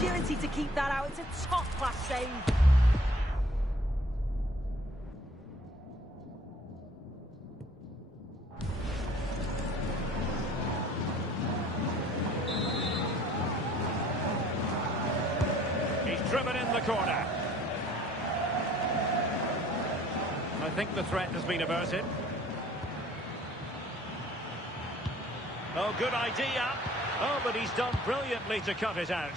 agility to keep that out. It's a top-class save. He's driven in the corner. I think the threat has been averted. Oh, good idea. Oh, but he's done brilliantly to cut it out.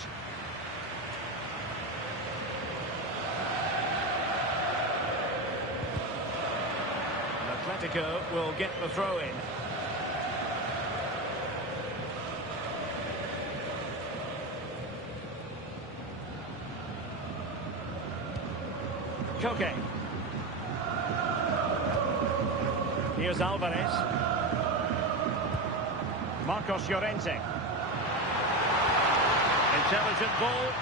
Atletico will get the throw in. Koke. Here's Alvarez. Marcos Llorente. Intelligent ball.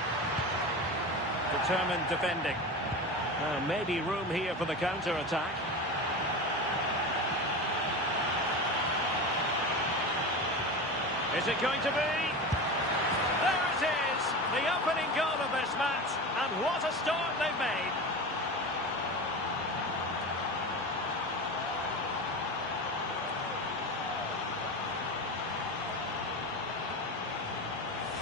Determined defending. Maybe room here for the counter-attack. Is it going to be? There it is! The opening goal of this match. And what a start they've made.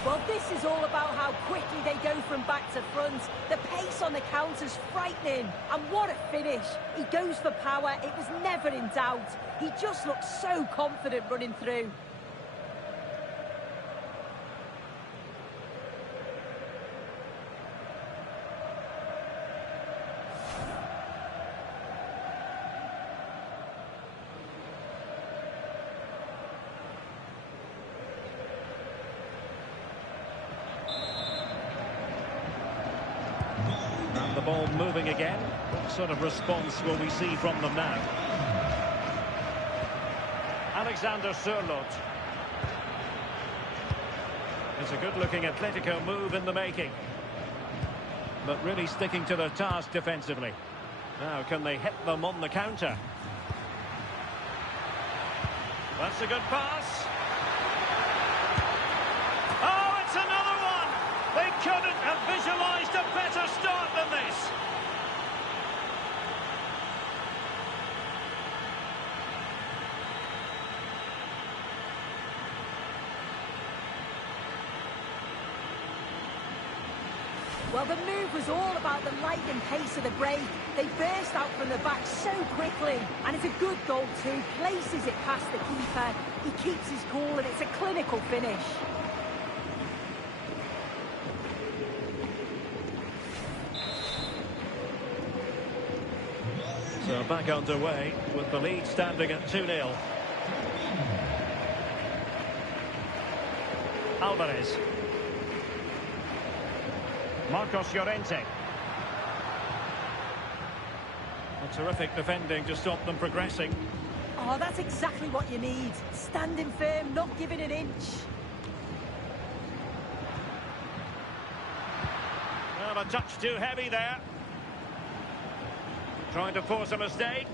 Well, this is all about how quickly they go from back to front. The pace on the counter's frightening. And what a finish. He goes for power. It was never in doubt. He just looks so confident running through. The ball moving again. What sort of response will we see from them now? Alexander Sørloth. It's a good-looking Atletico move in the making. But really sticking to their task defensively. Now, can they hit them on the counter? That's a good pass. Oh, it's another one! They couldn't have visualised a better start than this. Well, the move was all about the lightning pace of the break. They burst out from the back so quickly. And it's a good goal too. Places it past the keeper. He keeps his cool and it's a clinical finish. So back underway with the lead standing at 2-0. Alvarez. Marcos Llorente. A terrific defending to stop them progressing. Oh, that's exactly what you need. Standing firm, not giving an inch. Well, a touch too heavy there. Trying to force a mistake.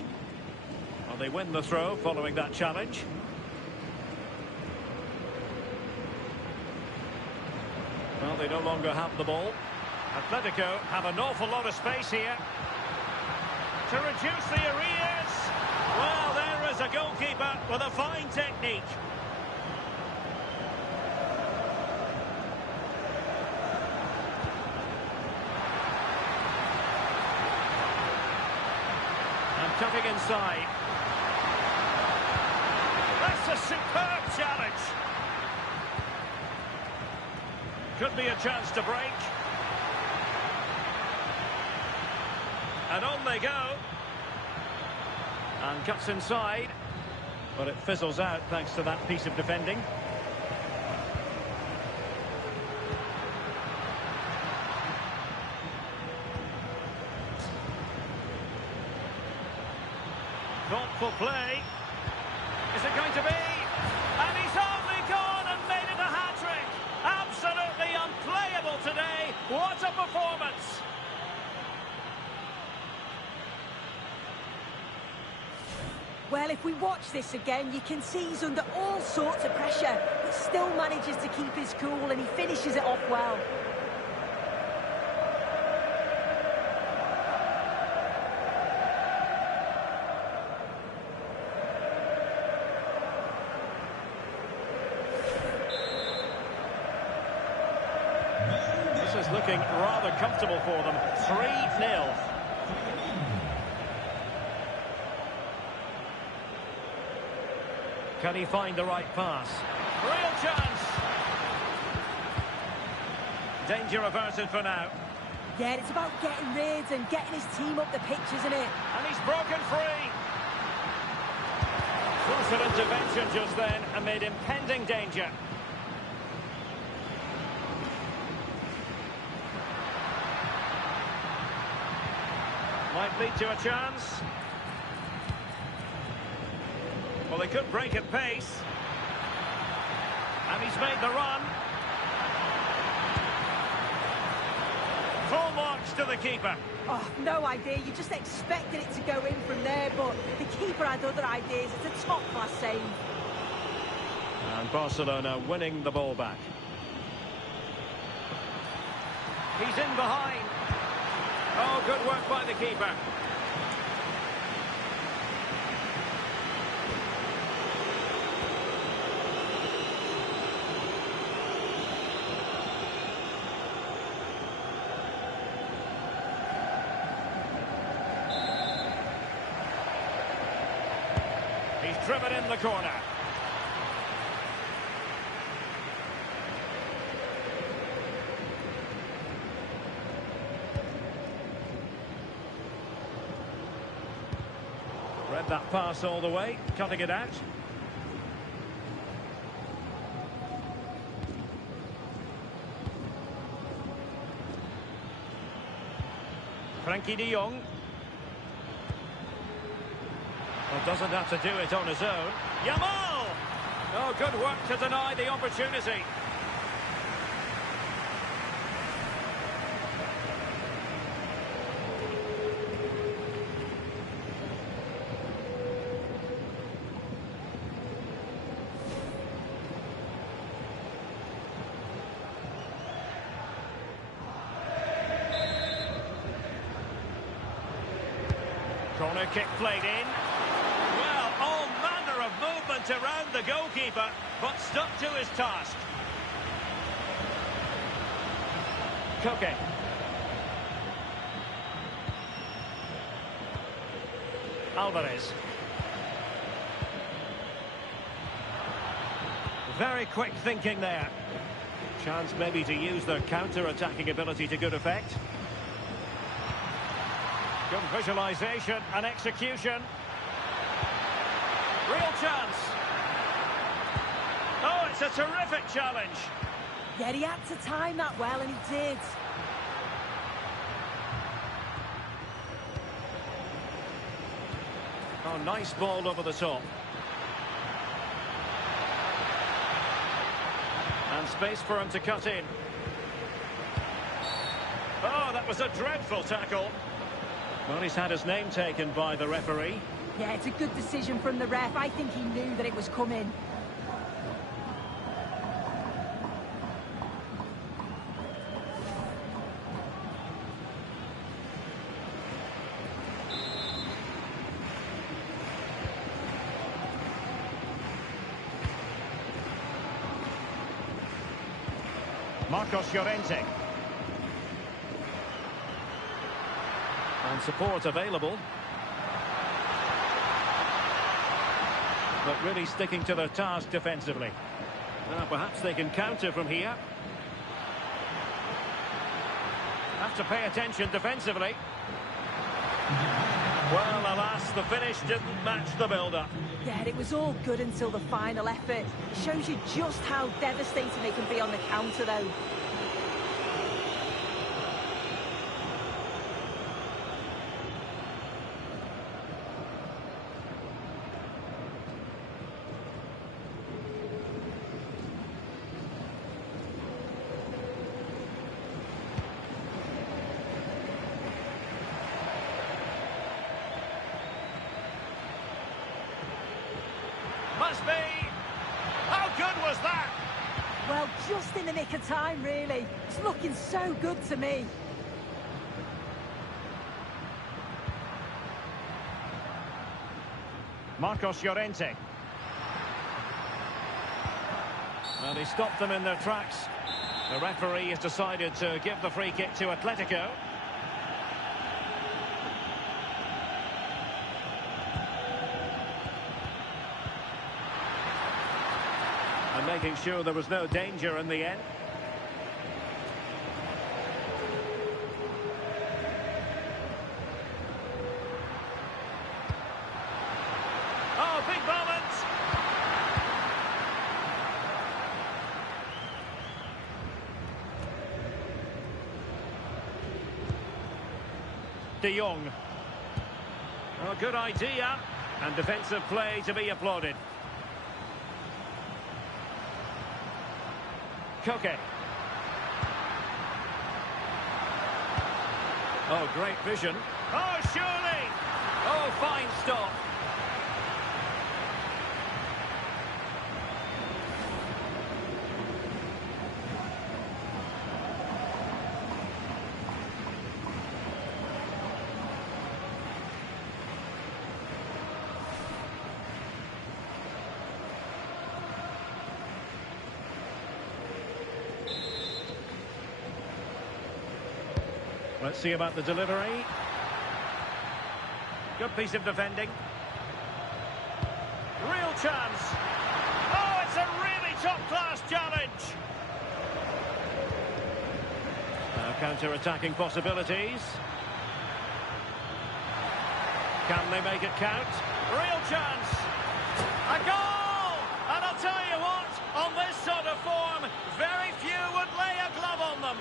Well, they win the throw following that challenge. Well, they no longer have the ball. Atletico have an awful lot of space here. To reduce the arrears. Well, there is a goalkeeper with a fine technique. And cutting inside. That's a superb challenge. Could be a chance to break. And on they go. And cuts inside. But it fizzles out thanks to that piece of defending. Thoughtful play. Is it going to be? And he's only gone and made it a hat-trick. Absolutely unplayable today. What a performance. Well, if we watch this again, you can see he's under all sorts of pressure, but still manages to keep his cool and he finishes it off well. This is looking rather comfortable for them. 3-0. Can he find the right pass? Real chance! Danger averted for now. Yeah, it's about getting rid and getting his team up the pitch, isn't it? And he's broken free. Crucial intervention just then amid impending danger. Might lead to a chance. Well, they could break at pace. And he's made the run. Full marks to the keeper. Oh, no idea. You just expected it to go in from there, but the keeper had other ideas. It's a top-class save. And Barcelona winning the ball back. He's in behind. Oh, good work by the keeper. He's driven in the corner. Read that pass all the way, cutting it out. Frankie de Jong. Well, doesn't have to do it on his own. Yamal! Oh, good work to deny the opportunity. Corner kick played in. Well, all manner of movement around the goalkeeper, but stuck to his task. Koke. Alvarez. Very quick thinking there. Chance maybe to use their counter-attacking ability to good effect. Good visualisation and execution. Real chance. Oh, it's a terrific challenge. Yeah, he had to time that well, and he did. Oh, nice ball over the top. And space for him to cut in. Oh, that was a dreadful tackle. Well, he's had his name taken by the referee. Yeah, it's a good decision from the ref. I think he knew that it was coming. Marcos Llorente. And support available. But really sticking to their task defensively. Now perhaps they can counter from here. Have to pay attention defensively. Well, alas, the finish didn't match the build-up. Yeah, it was all good until the final effort. It shows you just how devastating they can be on the counter, though. Must be. How good was that? Well, just in the nick of time, really. It's looking so good to me. Marcos Llorente. Well, he stopped them in their tracks. The referee has decided to give the free kick to Atletico. And making sure there was no danger in the end. Oh, big moment! De Jong. Oh, good idea. And defensive play to be applauded. Koke. Oh, great vision. Oh, surely! Oh, fine stop. Let's see about the delivery. Good piece of defending. Real chance. Oh, it's a really top-class challenge. Counter-attacking possibilities. Can they make it count? Real chance. A goal! And I'll tell you what, on this sort of form, very few would lay a glove on them.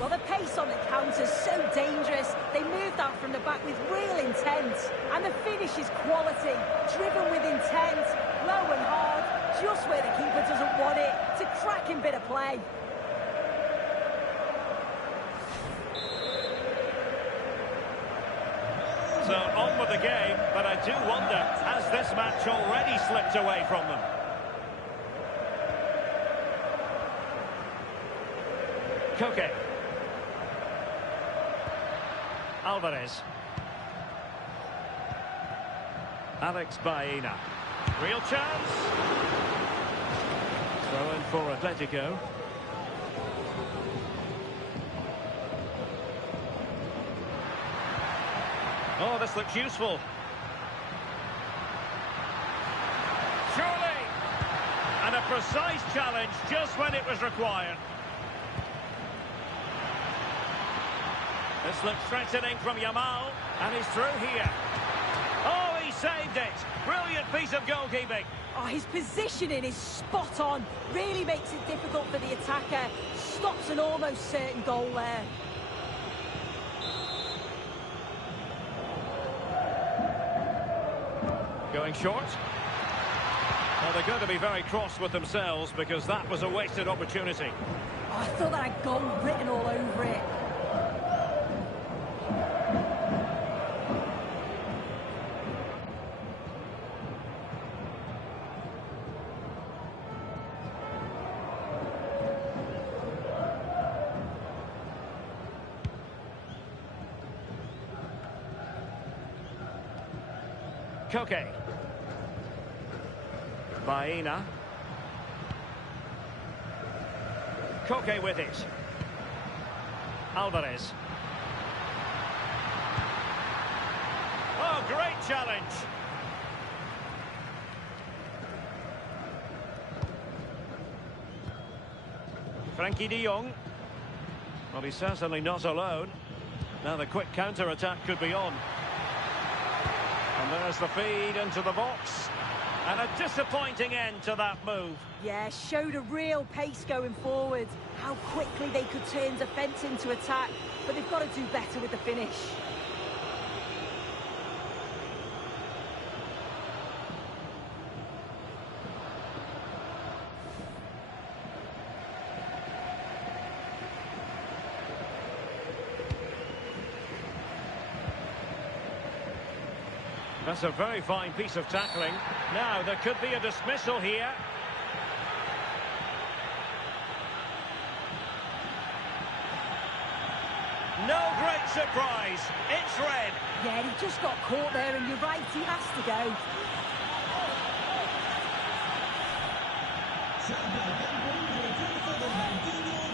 Well, the pace on the counter's so dangerous. They moved out from the back with real intent. And the finish is quality, driven with intent, low and hard, just where the keeper doesn't want it. It's a cracking bit of play. So on with the game, but I do wonder, has this match already slipped away from them? Koke. Alvarez. Alex Baena. Real chance. Throw in for Atletico. Oh, this looks useful. Surely! And a precise challenge just when it was required. This looks threatening from Yamal, and he's through here. Oh, he saved it. Brilliant piece of goalkeeping. Oh, his positioning is spot on. Really makes it difficult for the attacker. Stops an almost certain goal there. Going short. Well, they're going to be very cross with themselves because that was a wasted opportunity. Oh, I thought that had goal written all over it. Koke. Baena. Koke with it. Alvarez. Oh, great challenge. Frankie de Jong. Well, he's certainly not alone. Now the quick counter-attack could be on. And there's the feed into the box. And a disappointing end to that move. Yeah, showed a real pace going forward. How quickly they could turn defence into attack. But they've got to do better with the finish. That's a very fine piece of tackling. Now, there could be a dismissal here. No great surprise. It's red. Yeah, he just got caught there, and you're right, he has to go.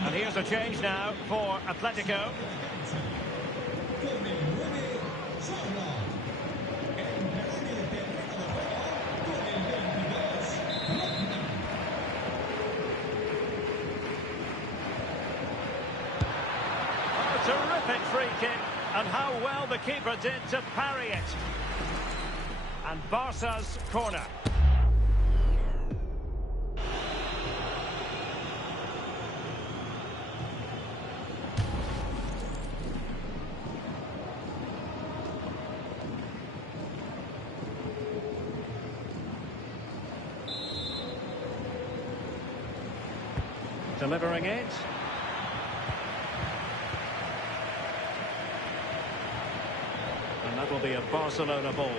And here's a change now for Atletico. Terrific free kick, and how well the keeper did to parry it. And Barca's corner. Delivering it. And that'll be a Barcelona ball.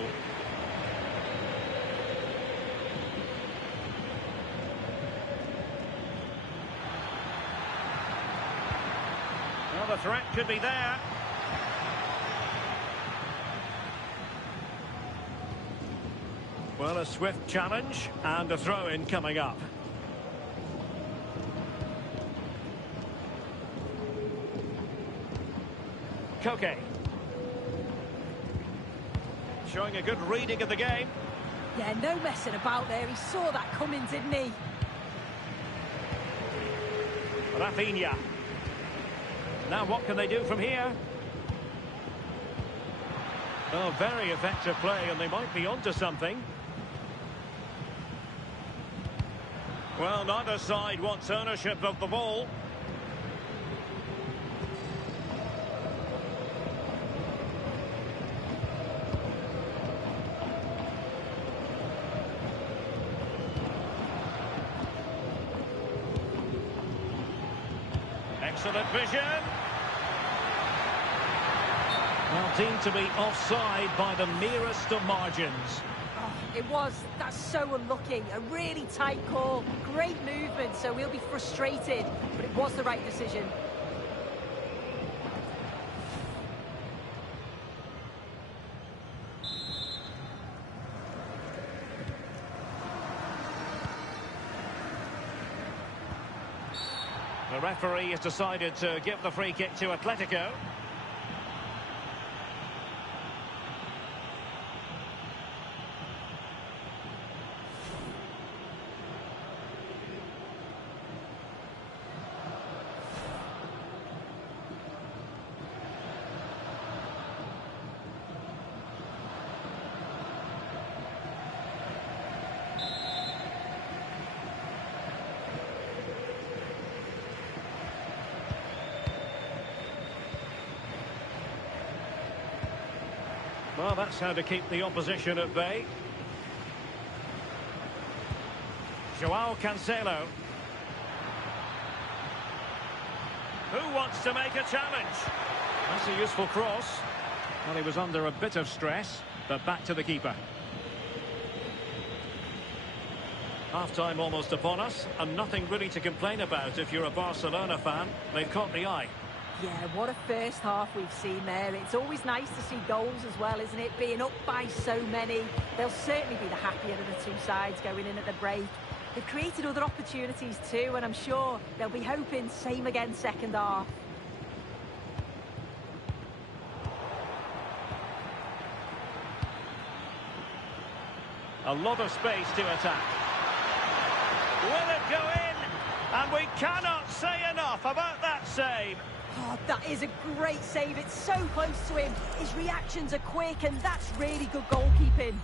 Well, the threat could be there. Well, a swift challenge and a throw-in coming up. Koke. Showing a good reading of the game. Yeah, no messing about there. He saw that coming, didn't he? Rafinha. Now what can they do from here? Oh, very effective play, and they might be onto something. Well, neither side wants ownership of the ball. Excellent vision. Well, deemed to be offside by the merest of margins. Oh, it was. That's so unlucky. A really tight call. Great movement, so we'll be frustrated. But it was the right decision. The referee has decided to give the free kick to Atletico. Well, that's how to keep the opposition at bay. Joao Cancelo. Who wants to make a challenge? That's a useful cross. Well, he was under a bit of stress, but back to the keeper. Half-time almost upon us, and nothing really to complain about if you're a Barcelona fan. They've caught the eye. Yeah, what a first half we've seen there. It's always nice to see goals as well, isn't it? Being up by so many. They'll certainly be the happier of the two sides going in at the break. They've created other opportunities too, and I'm sure they'll be hoping same again second half. A lot of space to attack. Will it go in? And we cannot say enough about that save. Oh, that is a great save. It's so close to him. His reactions are quick, and that's really good goalkeeping.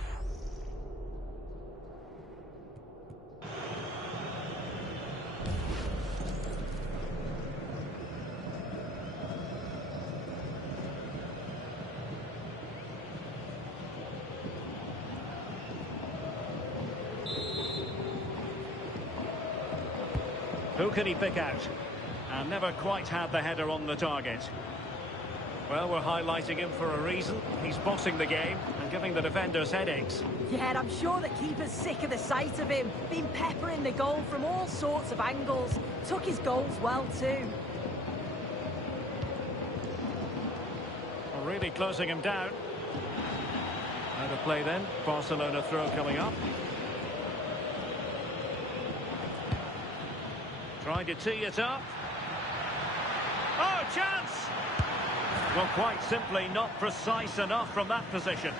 Who can he pick out? And never quite had the header on the target. Well, we're highlighting him for a reason. He's bossing the game and giving the defenders headaches. Yeah, and I'm sure the keeper's sick of the sight of him. Been peppering the goal from all sorts of angles. Took his goals well too. Really closing him down. Out of play then. Barcelona throw coming up. Trying to tee it up. Oh, chance! Well, quite simply not precise enough from that position.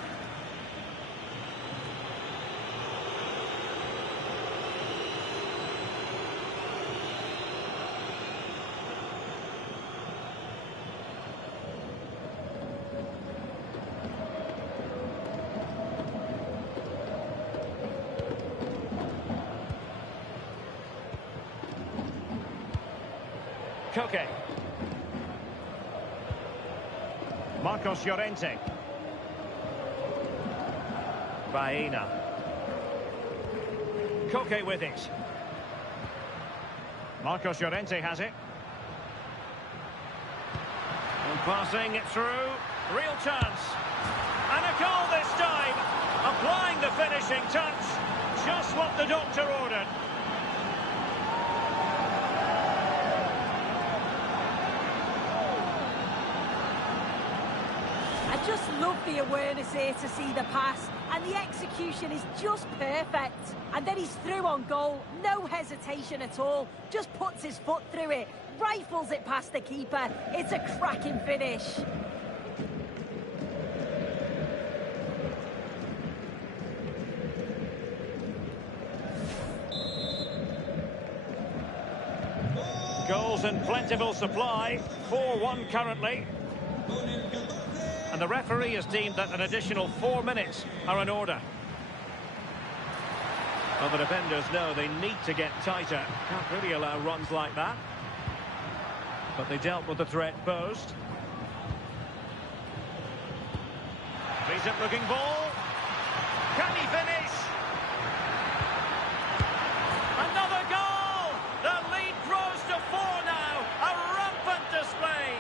Koke. Marcos Llorente. Baena. Koke with it. Marcos Llorente has it. And passing it through. Real chance. And a goal this time. Applying the finishing touch. Just what the doctor ordered. I just love the awareness here to see the pass, and the execution is just perfect. And then he's through on goal, no hesitation at all, just puts his foot through it, rifles it past the keeper. It's a cracking finish. Goals in plentiful supply, 4-1 currently. And the referee has deemed that an additional 4 minutes are in order. Well, the defenders know they need to get tighter. Can't really allow runs like that. But they dealt with the threat posed. Decent looking ball. Can he finish? Another goal! The lead grows to 4 now. A rampant display.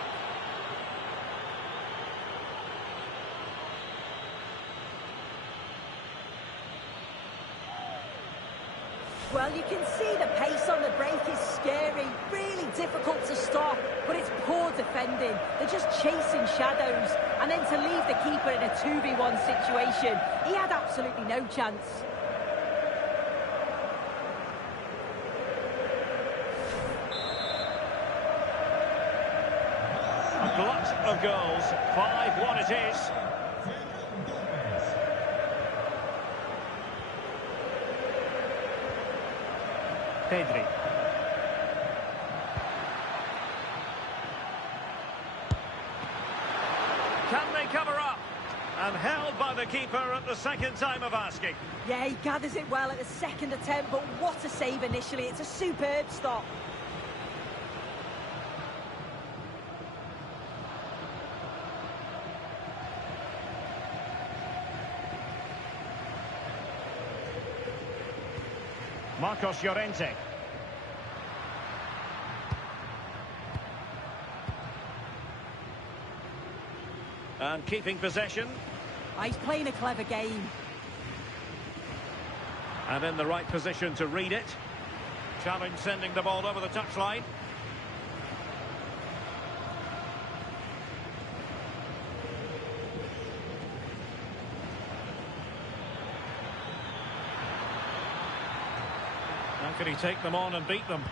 Well, you can see the pace on the break is scary, really difficult to stop, but it's poor defending. They're just chasing shadows, and then to leave the keeper in a 2v1 situation, he had absolutely no chance. A glut of goals, 5-1 it is. Pedri. Can they cover up? And held by the keeper at the second time of asking. Yeah, he gathers it well at the second attempt, but what a save initially. It's a superb stop. Marcos Llorente. And keeping possession. He's playing a clever game. And in the right position to read it. Challenge sending the ball over the touchline. How can he take them on and beat them?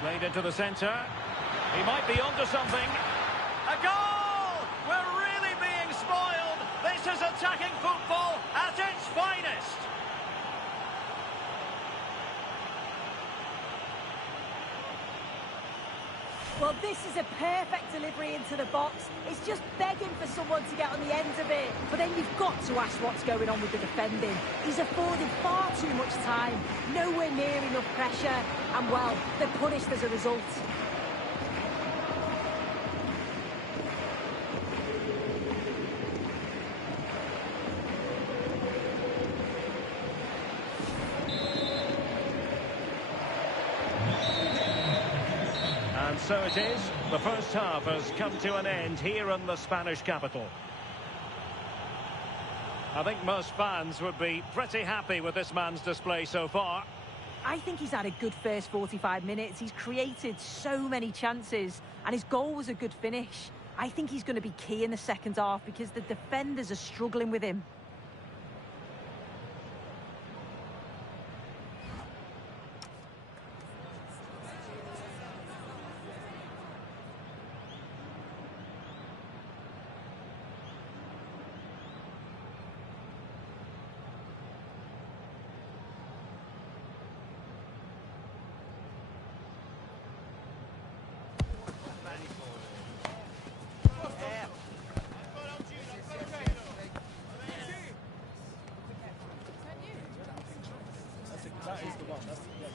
Played into the centre. He might be onto something. A goal! We're really being spoiled. This is attacking football at its finest. Well, this is a perfect delivery into the box. It's just begging for someone to get on the end of it. But then you've got to ask what's going on with the defending. He's afforded far too much time, nowhere near enough pressure, and, well, they're punished as a result. And so it is. The first half has come to an end here in the Spanish capital. I think most fans would be pretty happy with this man's display so far. I think he's had a good first 45 minutes. He's created so many chances, and his goal was a good finish. I think he's going to be key in the second half because the defenders are struggling with him. That is the one. That's correct.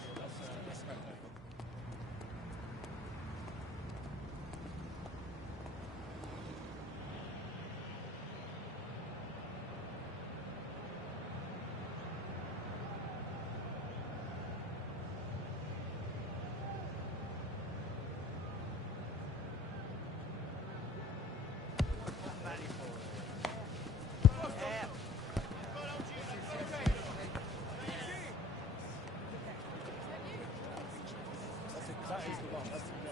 That is the one. That's correct.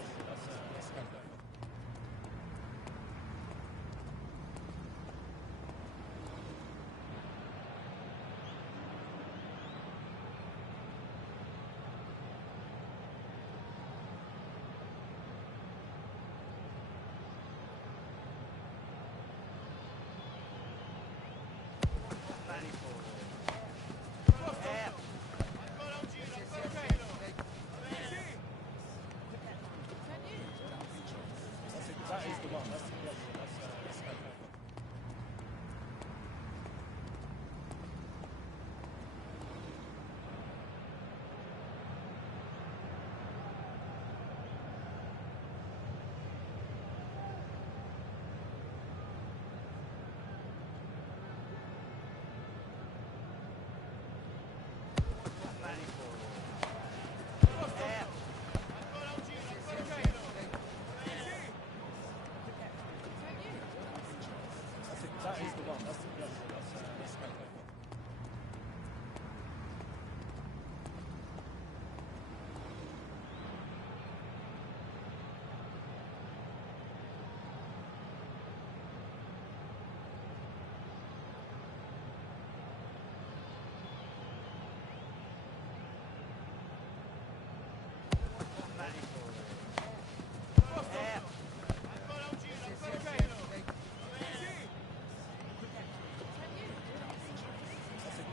That is the one. That's correct. That is the one. That's correct.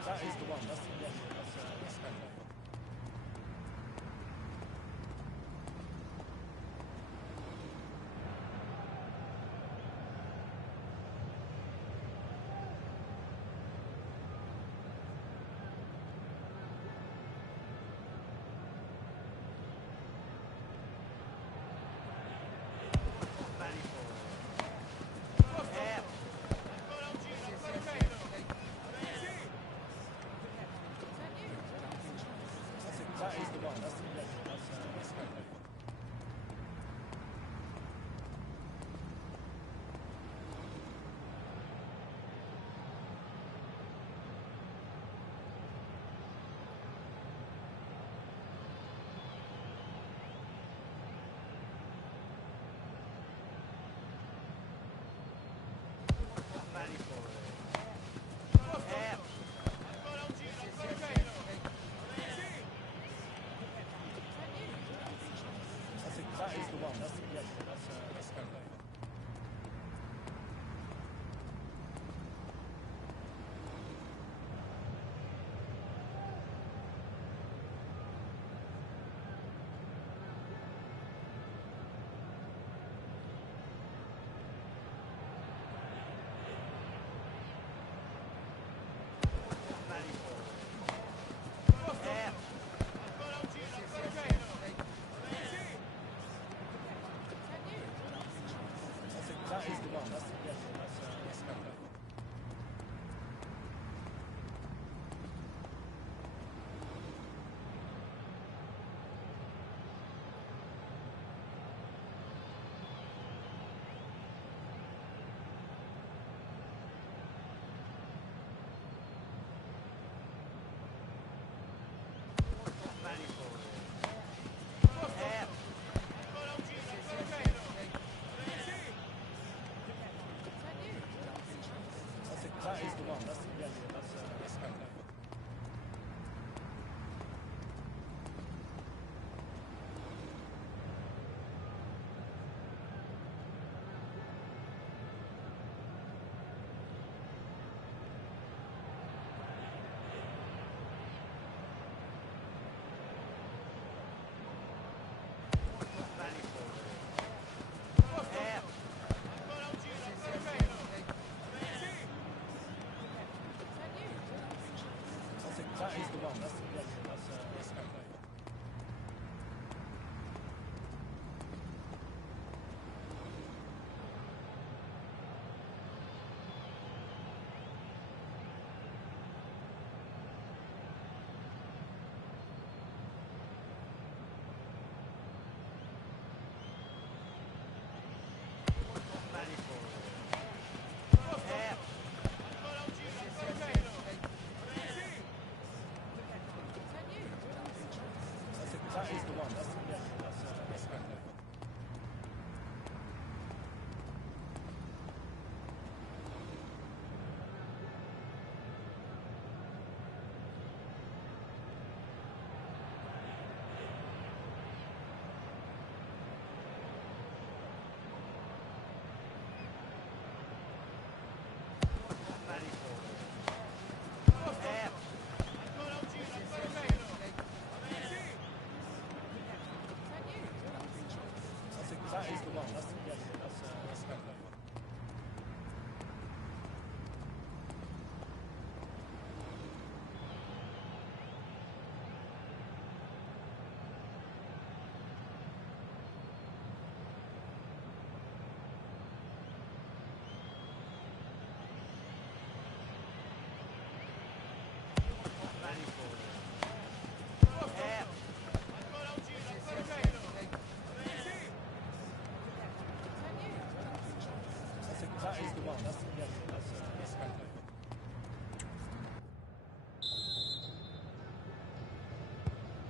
That is the one. That's correct. That is the one. That's correct.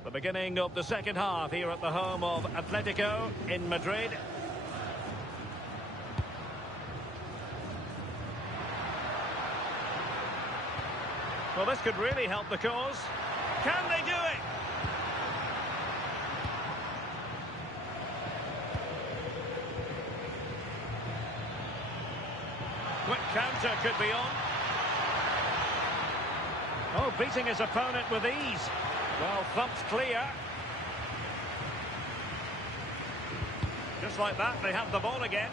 The beginning of the second half here at the home of Atletico in Madrid. Well, this could really help the cause. Can they do it? Quick counter could be on. Oh, beating his opponent with ease. Well, thumped clear. Just like that, they have the ball again.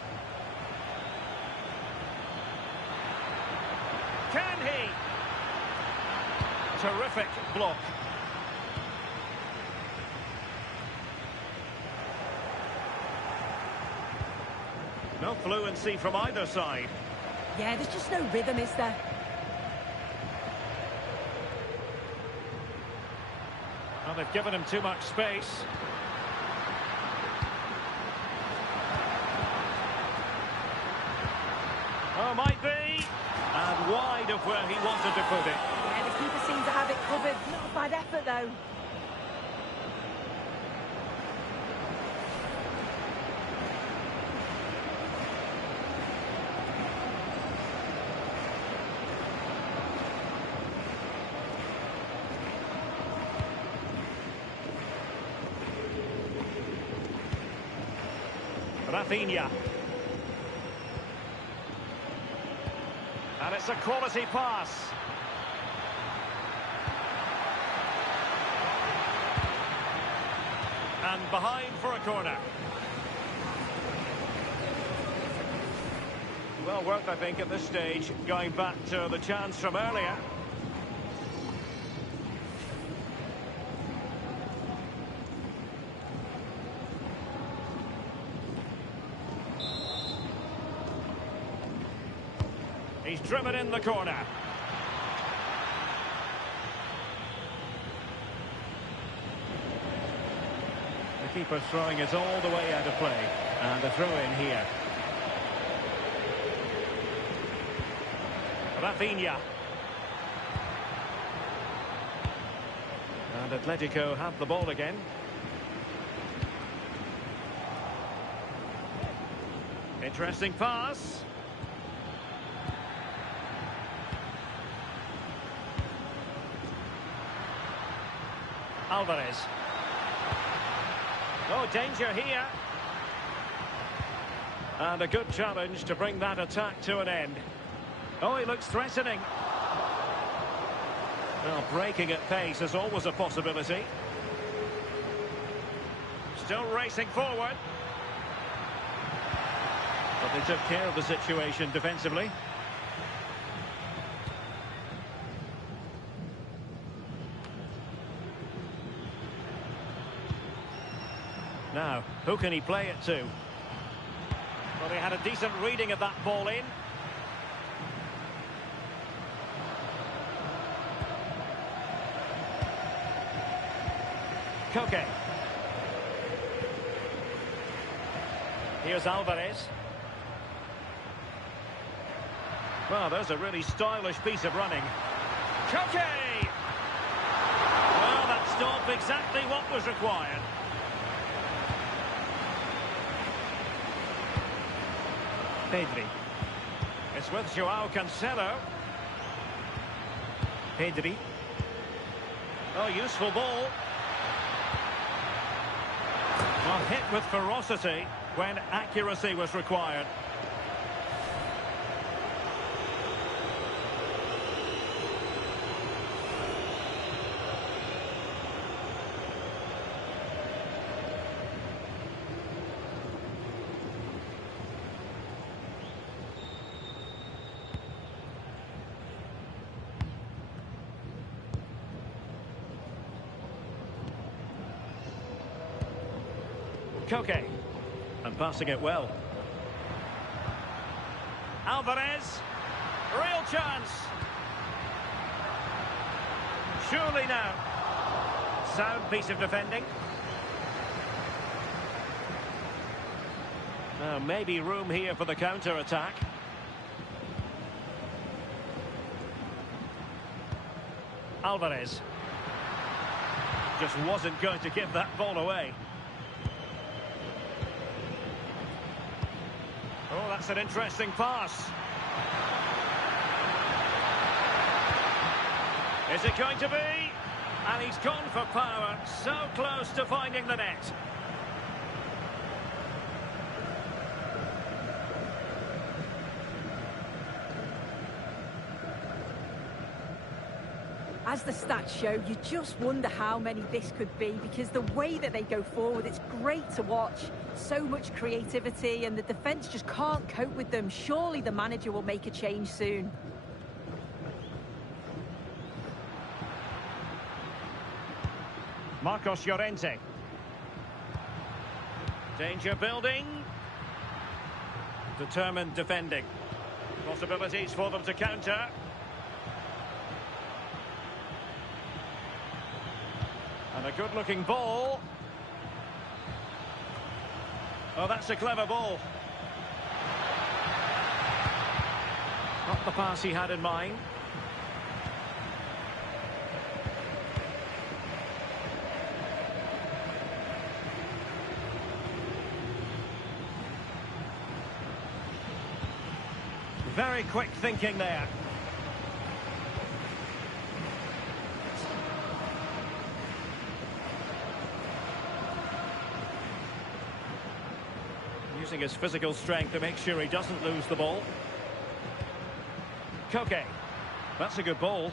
Can he? Terrific block. No fluency from either side. Yeah, there's just no rhythm, is there? Well, they've given him too much space. Oh, might be. And wide of where he wanted to put it. Yeah, the keeper seems to have it covered. Not a bad effort, though. Rafinha. And it's a quality pass. And behind for a corner. Well worked, I think, at this stage, going back to the chance from earlier. He's driven in the corner. The keeper's throwing it all the way out of play. And a throw in here. Rafinha. And Atletico have the ball again. Interesting pass. Alvarez. Oh, danger here. And a good challenge to bring that attack to an end. Oh, he looks threatening. Well, breaking at pace is always a possibility. Still racing forward. But they took care of the situation defensively. Now, who can he play it to? Well, he had a decent reading of that ball in. Koke. Here's Alvarez. Well, there's a really stylish piece of running. Koke! Well, that stopped exactly what was required. Pedri. It's with Joao Cancelo. Pedri. Oh, useful ball. Well, hit with ferocity when accuracy was required. Koke. And passing it well. Alvarez. Real chance. Surely now. Sound piece of defending. Now maybe room here for the counter-attack. Alvarez. Just wasn't going to give that ball away. Oh, that's an interesting pass. Is it going to be? And he's gone for power, so close to finding the net. As the stats show, you just wonder how many this could be, because the way that they go forward, it's great to watch. So much creativity, and the defence just can't cope with them. Surely the manager will make a change soon. Marcos Llorente. Danger building. Determined defending. Possibilities for them to counter. And a good-looking ball. Oh, that's a clever ball. Not the pass he had in mind. Very quick thinking there. Using his physical strength to make sure he doesn't lose the ball. Koke. That's a good ball.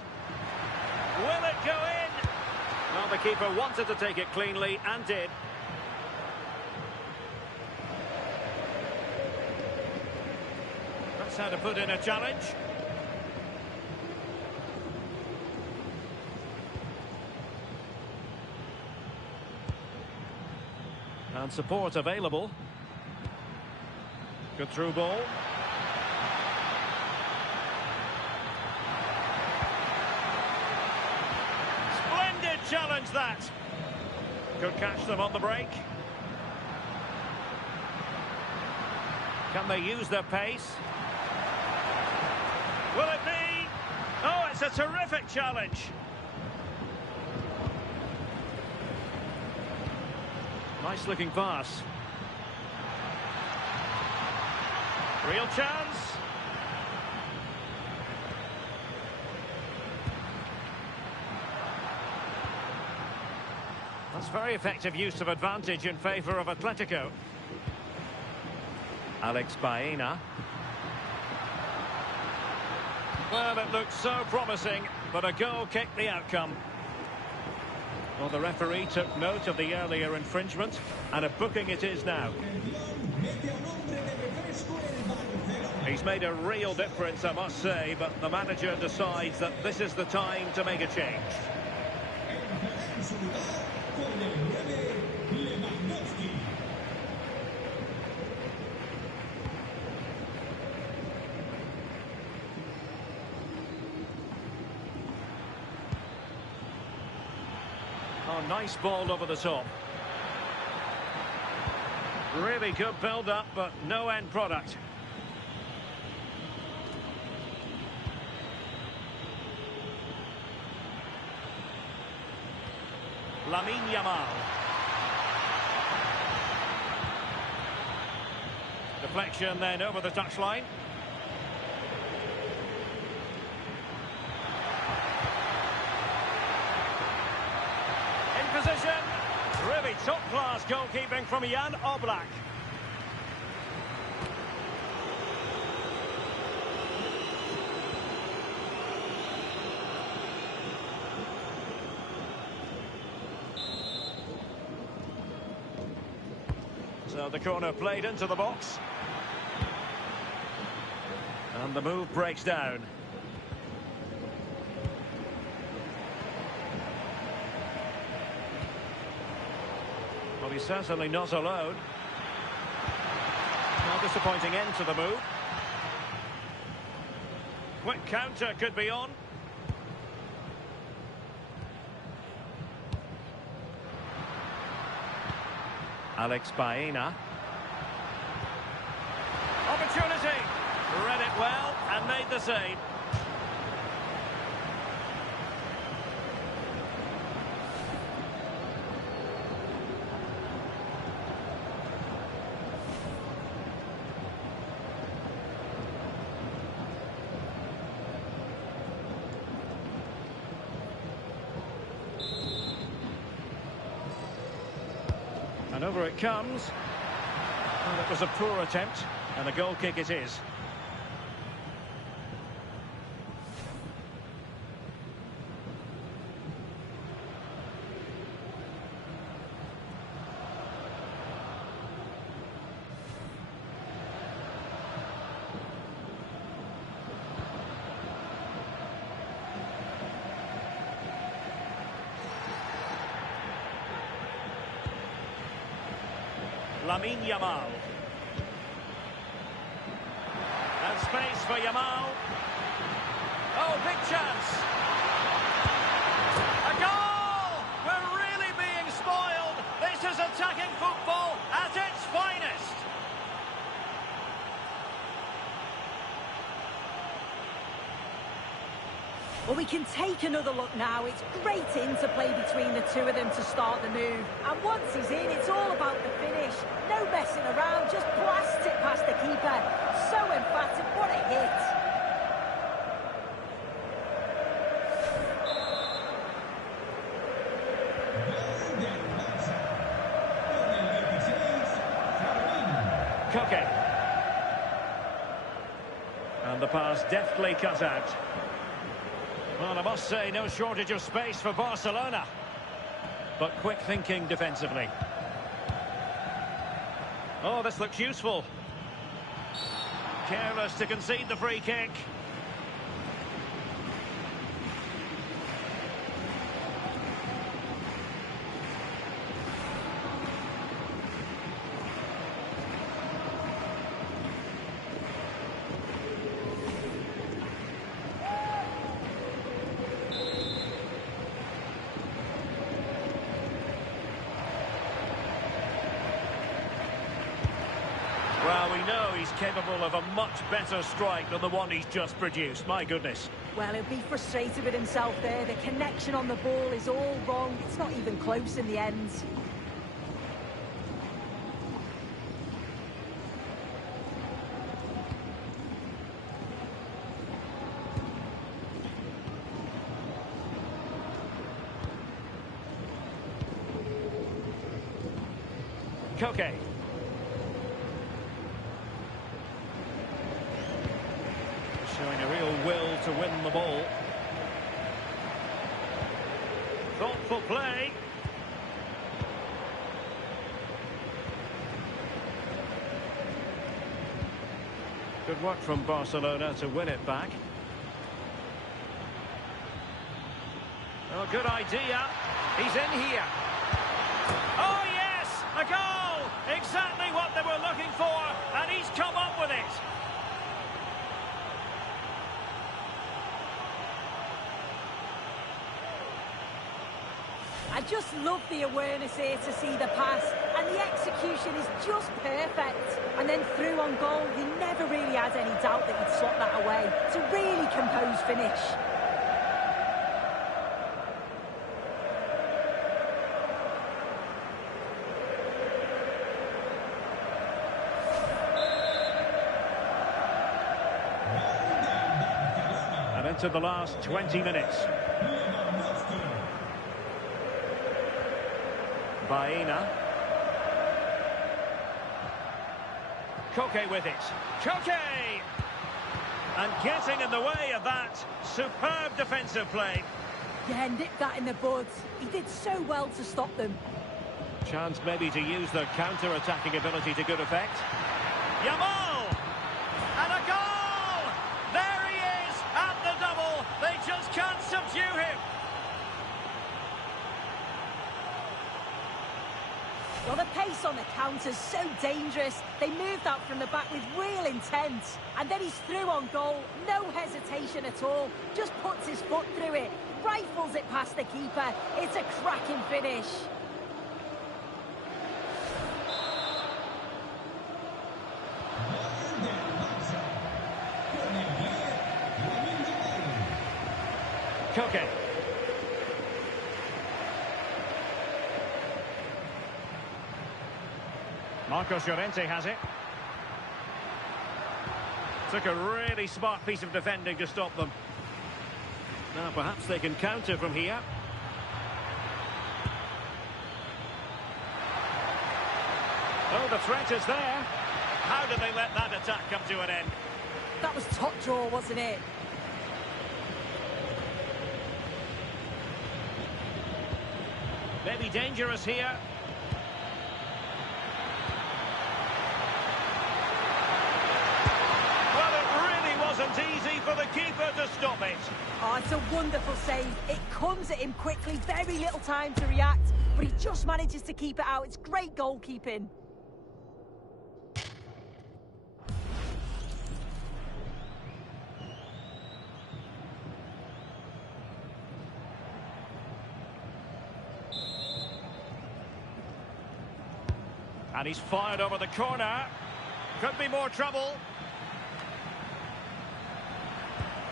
Will it go in? Well, the keeper wanted to take it cleanly and did. That's how to put in a challenge. And support available. Good through ball. Splendid challenge that. Could catch them on the break. Can they use their pace? Will it be? Oh, it's a terrific challenge. Nice looking pass. Real chance. That's very effective use of advantage in favour of Atletico. Alex Baena. Well, it looked so promising, but a goal kicked the outcome. Well, the referee took note of the earlier infringement, and a booking it is now. He's made a real difference, I must say, but the manager decides that this is the time to make a change. Oh, nice ball over the top. Really good build-up, but no end product. Lamine Yamal. Deflection then over the touchline. In position. Really top-class goalkeeping from Jan Oblak. So the corner played into the box. And the move breaks down. Well, he's certainly not alone. Now, disappointing end to the move. Quick counter could be on. Alex Baena. Opportunity. Read it well and made the save. And over it comes. And it was a poor attempt, and a goal kick it is. Yamal. And space for Yamal. Oh, big chance. A goal! We're really being spoiled. This is attacking football at its finest. Well, we can take another look now. It's great interplay between the two of them to start the move. And once he's in, it's all about the finish. No messing around, just blasts it past the keeper. So emphatic, what a hit. Koke. And the pass deftly cut out. Well, I must say, no shortage of space for Barcelona. But quick thinking defensively. Oh, this looks useful. Careless to concede the free kick. Well, we know he's capable of a much better strike than the one he's just produced. My goodness. Well, he'll be frustrated with himself there. The connection on the ball is all wrong. It's not even close in the end. Koke. Showing a real will to win the ball. Thoughtful play. Good work from Barcelona to win it back. Oh, good idea. He's in here. Oh, yes! A goal! Exactly what they were looking for, and he's come up with it. I just love the awareness here to see the pass, and the execution is just perfect. And then through on goal, you never really had any doubt that he'd slot that away. It's a really composed finish. And into the last 20 minutes. Baena. Koke with it. Koke! And getting in the way of that. Superb defensive play. Yeah, nipped that in the bud. He did so well to stop them. Chance maybe to use their counter-attacking ability to good effect. Yamal! And a goal! There he is at the double. They just can't subdue him. Well, the pace on the counter's so dangerous. They moved out from the back with real intent. And then he's through on goal. No hesitation at all. Just puts his foot through it. Rifles it past the keeper. It's a cracking finish. Koke. Marcos Llorente has it. Took a really smart piece of defending to stop them. Now perhaps they can counter from here. Oh, the threat is there. How did they let that attack come to an end? That was top draw, wasn't it? Maybe dangerous here. Well, it really wasn't easy for the keeper to stop it. Oh, it's a wonderful save. It comes at him quickly, very little time to react, but he just manages to keep it out. It's great goalkeeping. And he's fired over the corner. Could be more trouble.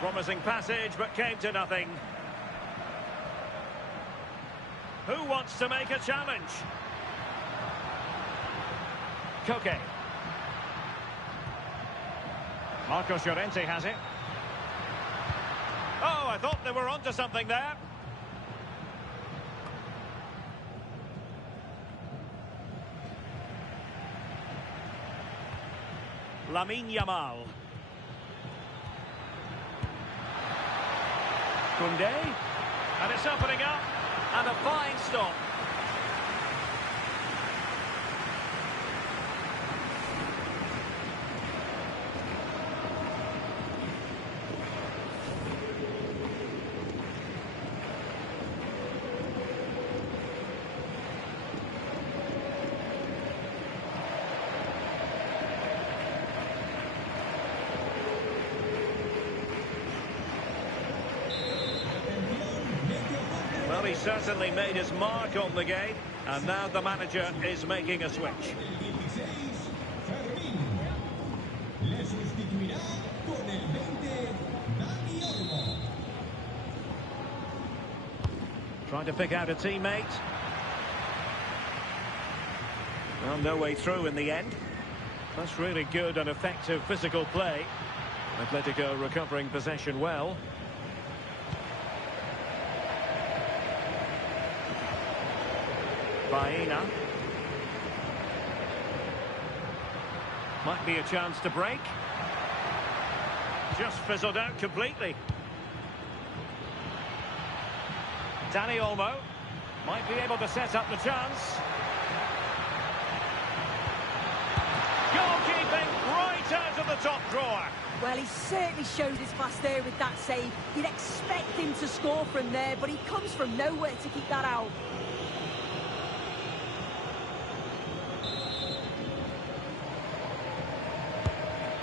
Promising passage, but came to nothing. Who wants to make a challenge? Koke. Marcos Llorente has it. Oh, I thought they were onto something there. Lamine Yamal. Koundé. And it's opening up. And a fine stop. Well, he certainly made his mark on the game, and now the manager is making a switch. Trying to pick out a teammate. Well, no way through in the end. That's really good and effective physical play. Atletico recovering possession well. Baena. Might be a chance to break. Just fizzled out completely. Dani Olmo might be able to set up the chance. Goalkeeping right out of the top drawer. Well, he certainly showed his class there with that save. You'd expect him to score from there, but he comes from nowhere to keep that out.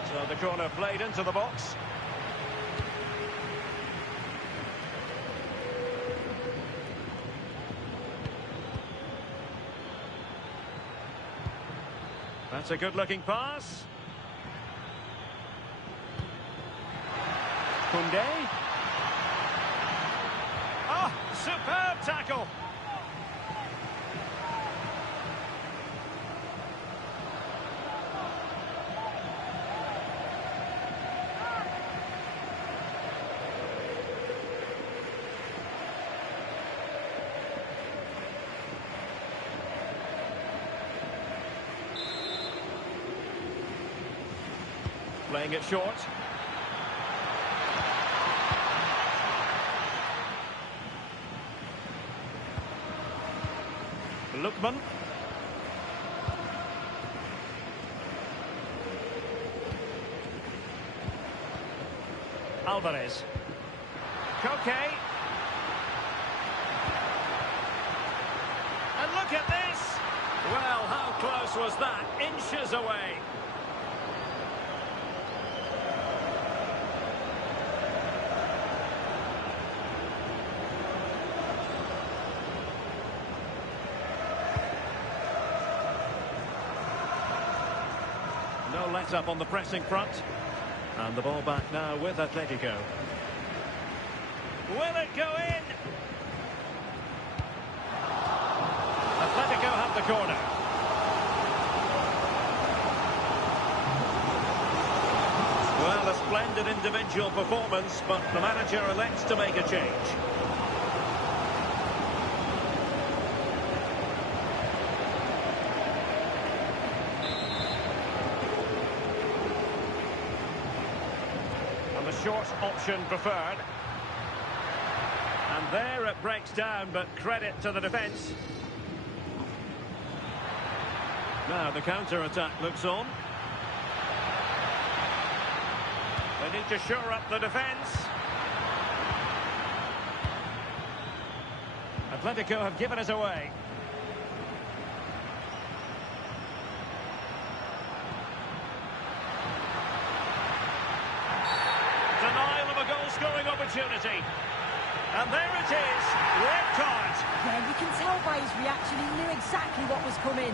So the corner played into the box. That's a good-looking pass. Koundé. Oh, superb tackle. Playing it short. Lookman. Alvarez. Koke. And look at this. Well, how close was that? Inches away. No let-up on the pressing front. And the ball back now with Atletico. Will it go in? Atletico have the corner. Well, a splendid individual performance, but the manager elects to make a change. short option preferred. And there it breaks down, but credit to the defence. Now the counter-attack looks on. They need to shore up the defence. Atletico have given us away. Denial of a goal-scoring opportunity. And there it is, red card. Yeah, you can tell by his reaction he knew exactly what was coming.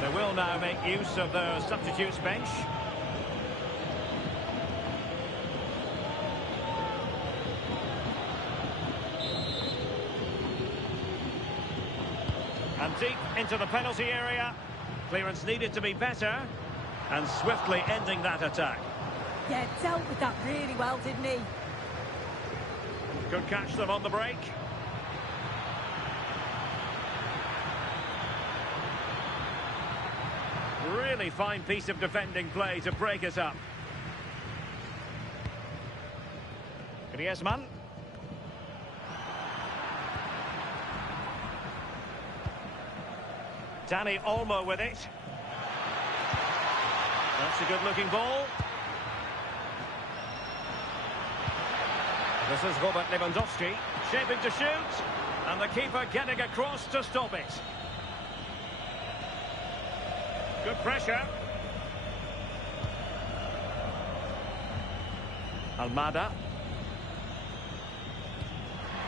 They will now make use of their substitutes bench. And deep into the penalty area. Clearance needed to be better. And swiftly ending that attack. Yeah, dealt with that really well, didn't he? Could catch them on the break. Really fine piece of defending play to break us up. Griezmann. Dani Olmo with it. That's a good-looking ball. This is Robert Lewandowski, shaping to shoot. And the keeper getting across to stop it. Good pressure. Almada.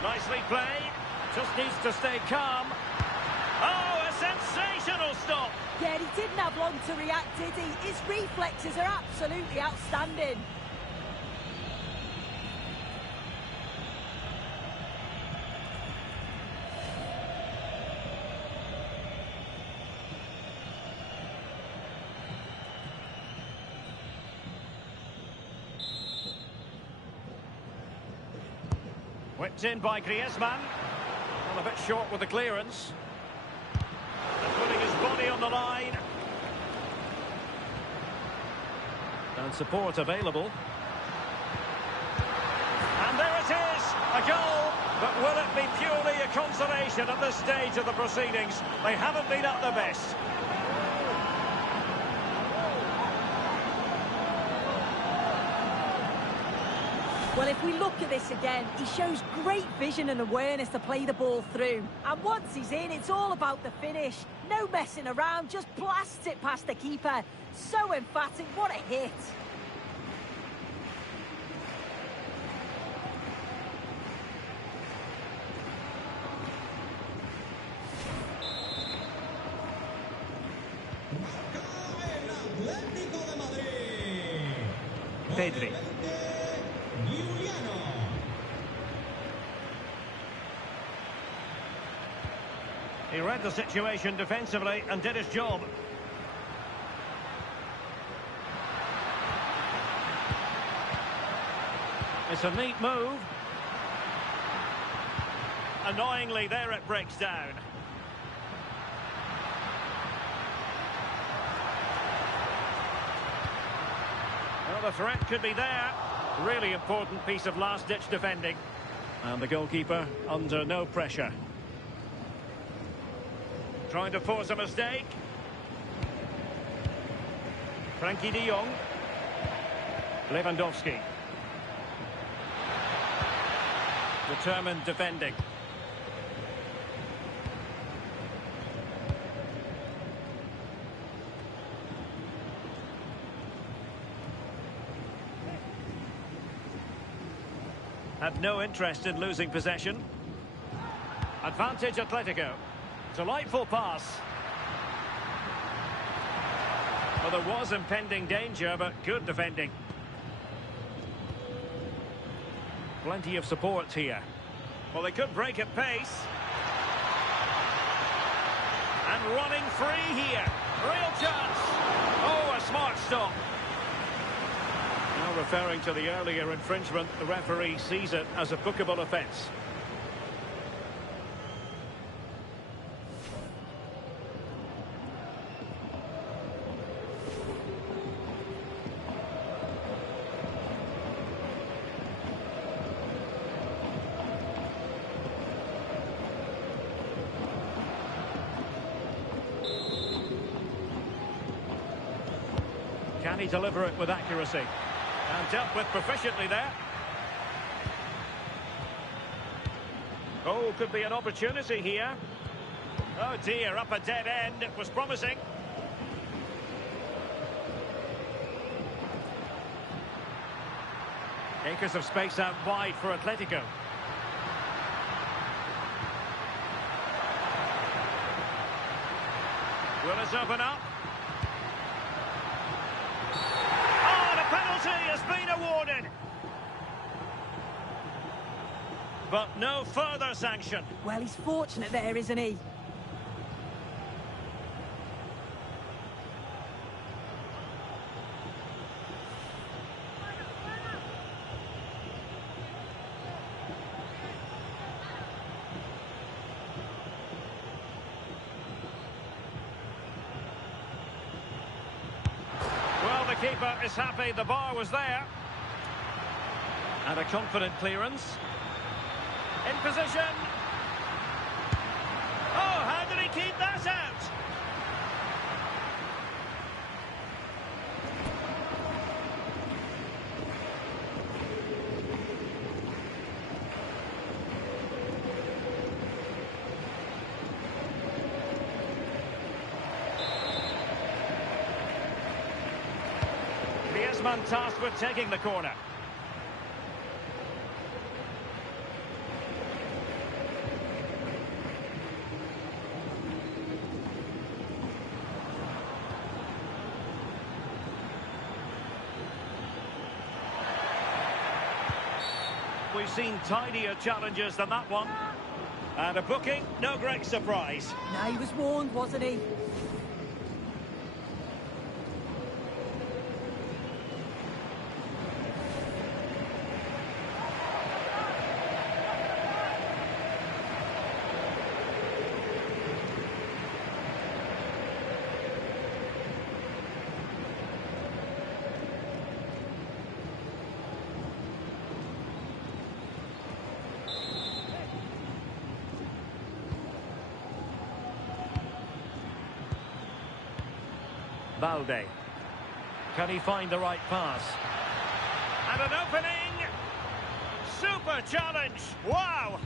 Nicely played. Just needs to stay calm. Oh, a sensational stop. Yeah, he didn't have long to react, did he? His reflexes are absolutely outstanding. Whipped in by Griezmann. Well, a bit short with the clearance. And putting his body on the line. And support available. And there it is, a goal. But will it be purely a consolation at this stage of the proceedings? They haven't been at their best. Well, if we look at this again, he shows great vision and awareness to play the ball through. And once he's in, it's all about the finish. No messing around, just blasts it past the keeper. So emphatic, what a hit. Atletico de Madrid. Pedri. He read the situation defensively and did his job. It's a neat move. Annoyingly, there it breaks down. Well, the threat could be there. Really important piece of last-ditch defending. And the goalkeeper under no pressure. Trying to force a mistake. Frankie de Jong. Lewandowski. Determined defending. Had no interest in losing possession. Advantage Atletico. Delightful pass. Well, there was impending danger, but good defending. Plenty of support here. Well, they could break at pace. And running free here. Real chance. Oh, a smart stop. Now referring to the earlier infringement, the referee sees it as a bookable offence. Can he deliver it with accuracy? And dealt with proficiently there. Oh, could be an opportunity here. Oh dear, up a dead end. It was promising. Acres of space out wide for Atletico. Will it open up? Oh, the penalty has been awarded. But no further sanction. Well, he's fortunate there, isn't he? Well, the keeper is happy the bar was there. And a confident clearance. In position. Oh, how did he keep that out? Griezmann tasked with taking the corner. We've seen tidier challenges than that one. And a booking, no great surprise. Now, he was warned, wasn't he? Balde. Can he find the right pass? And an opening! Super challenge! Wow!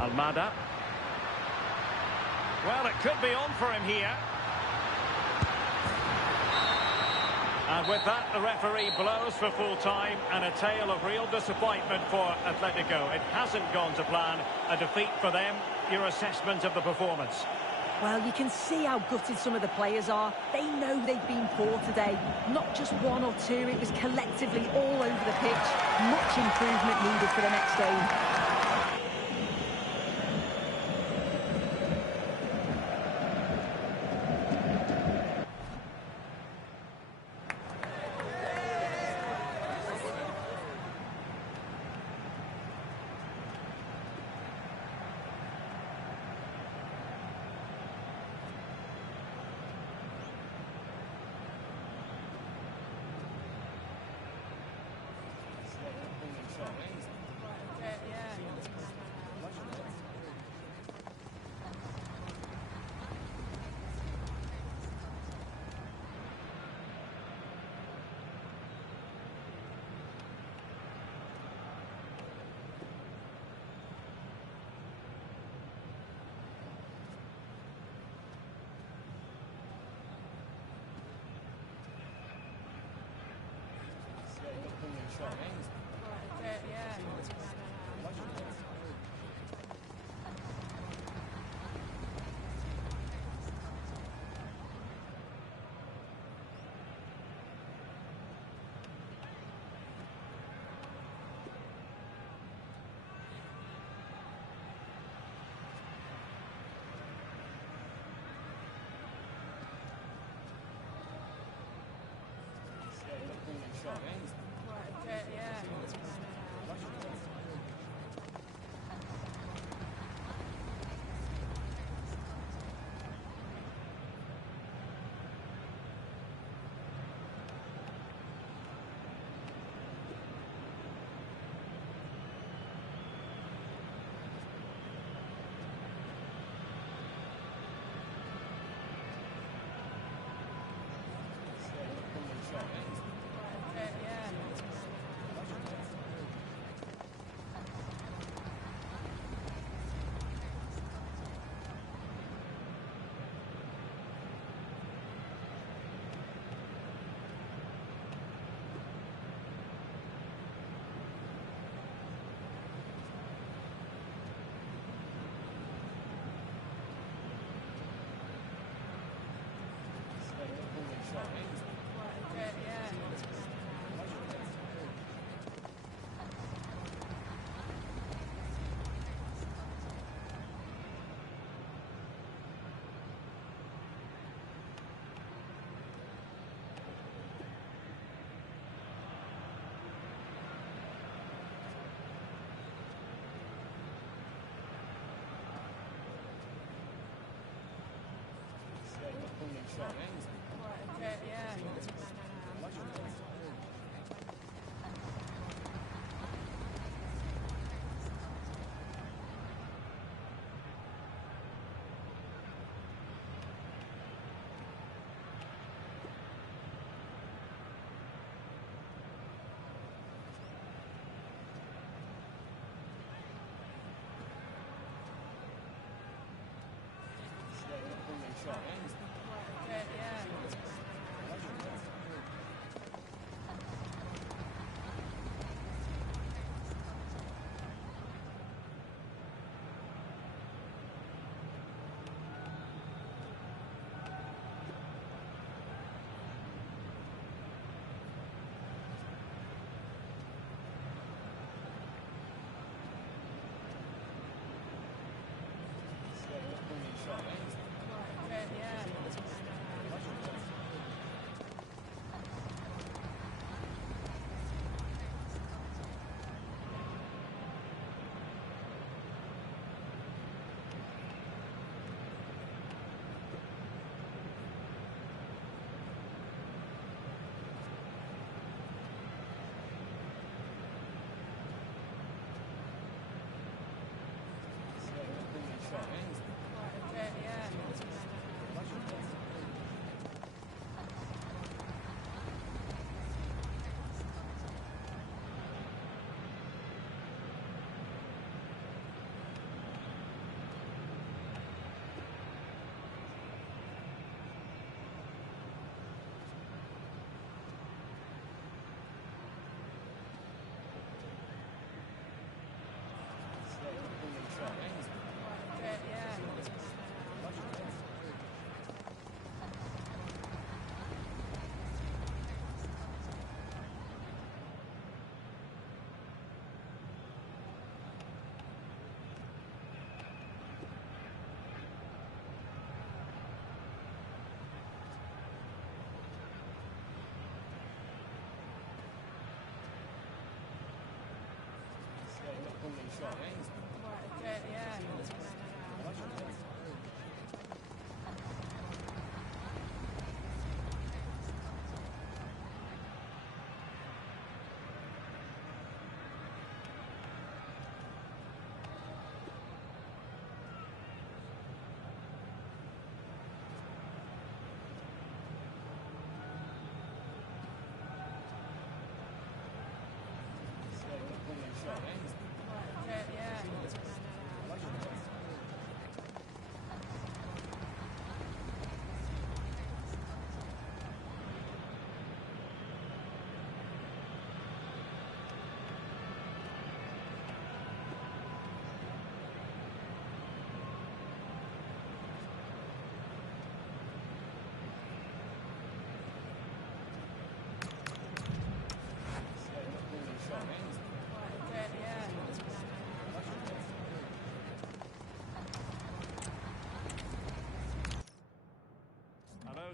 Almada. Well, it could be on for him here. And with that, the referee blows for full time, and a tale of real disappointment for Atletico. It hasn't gone to plan. A defeat for them. Your assessment of the performance? Well, you can see how gutted some of the players are. They know they've been poor today. Not just one or two, it was collectively all over the pitch. Much improvement needed for the next game.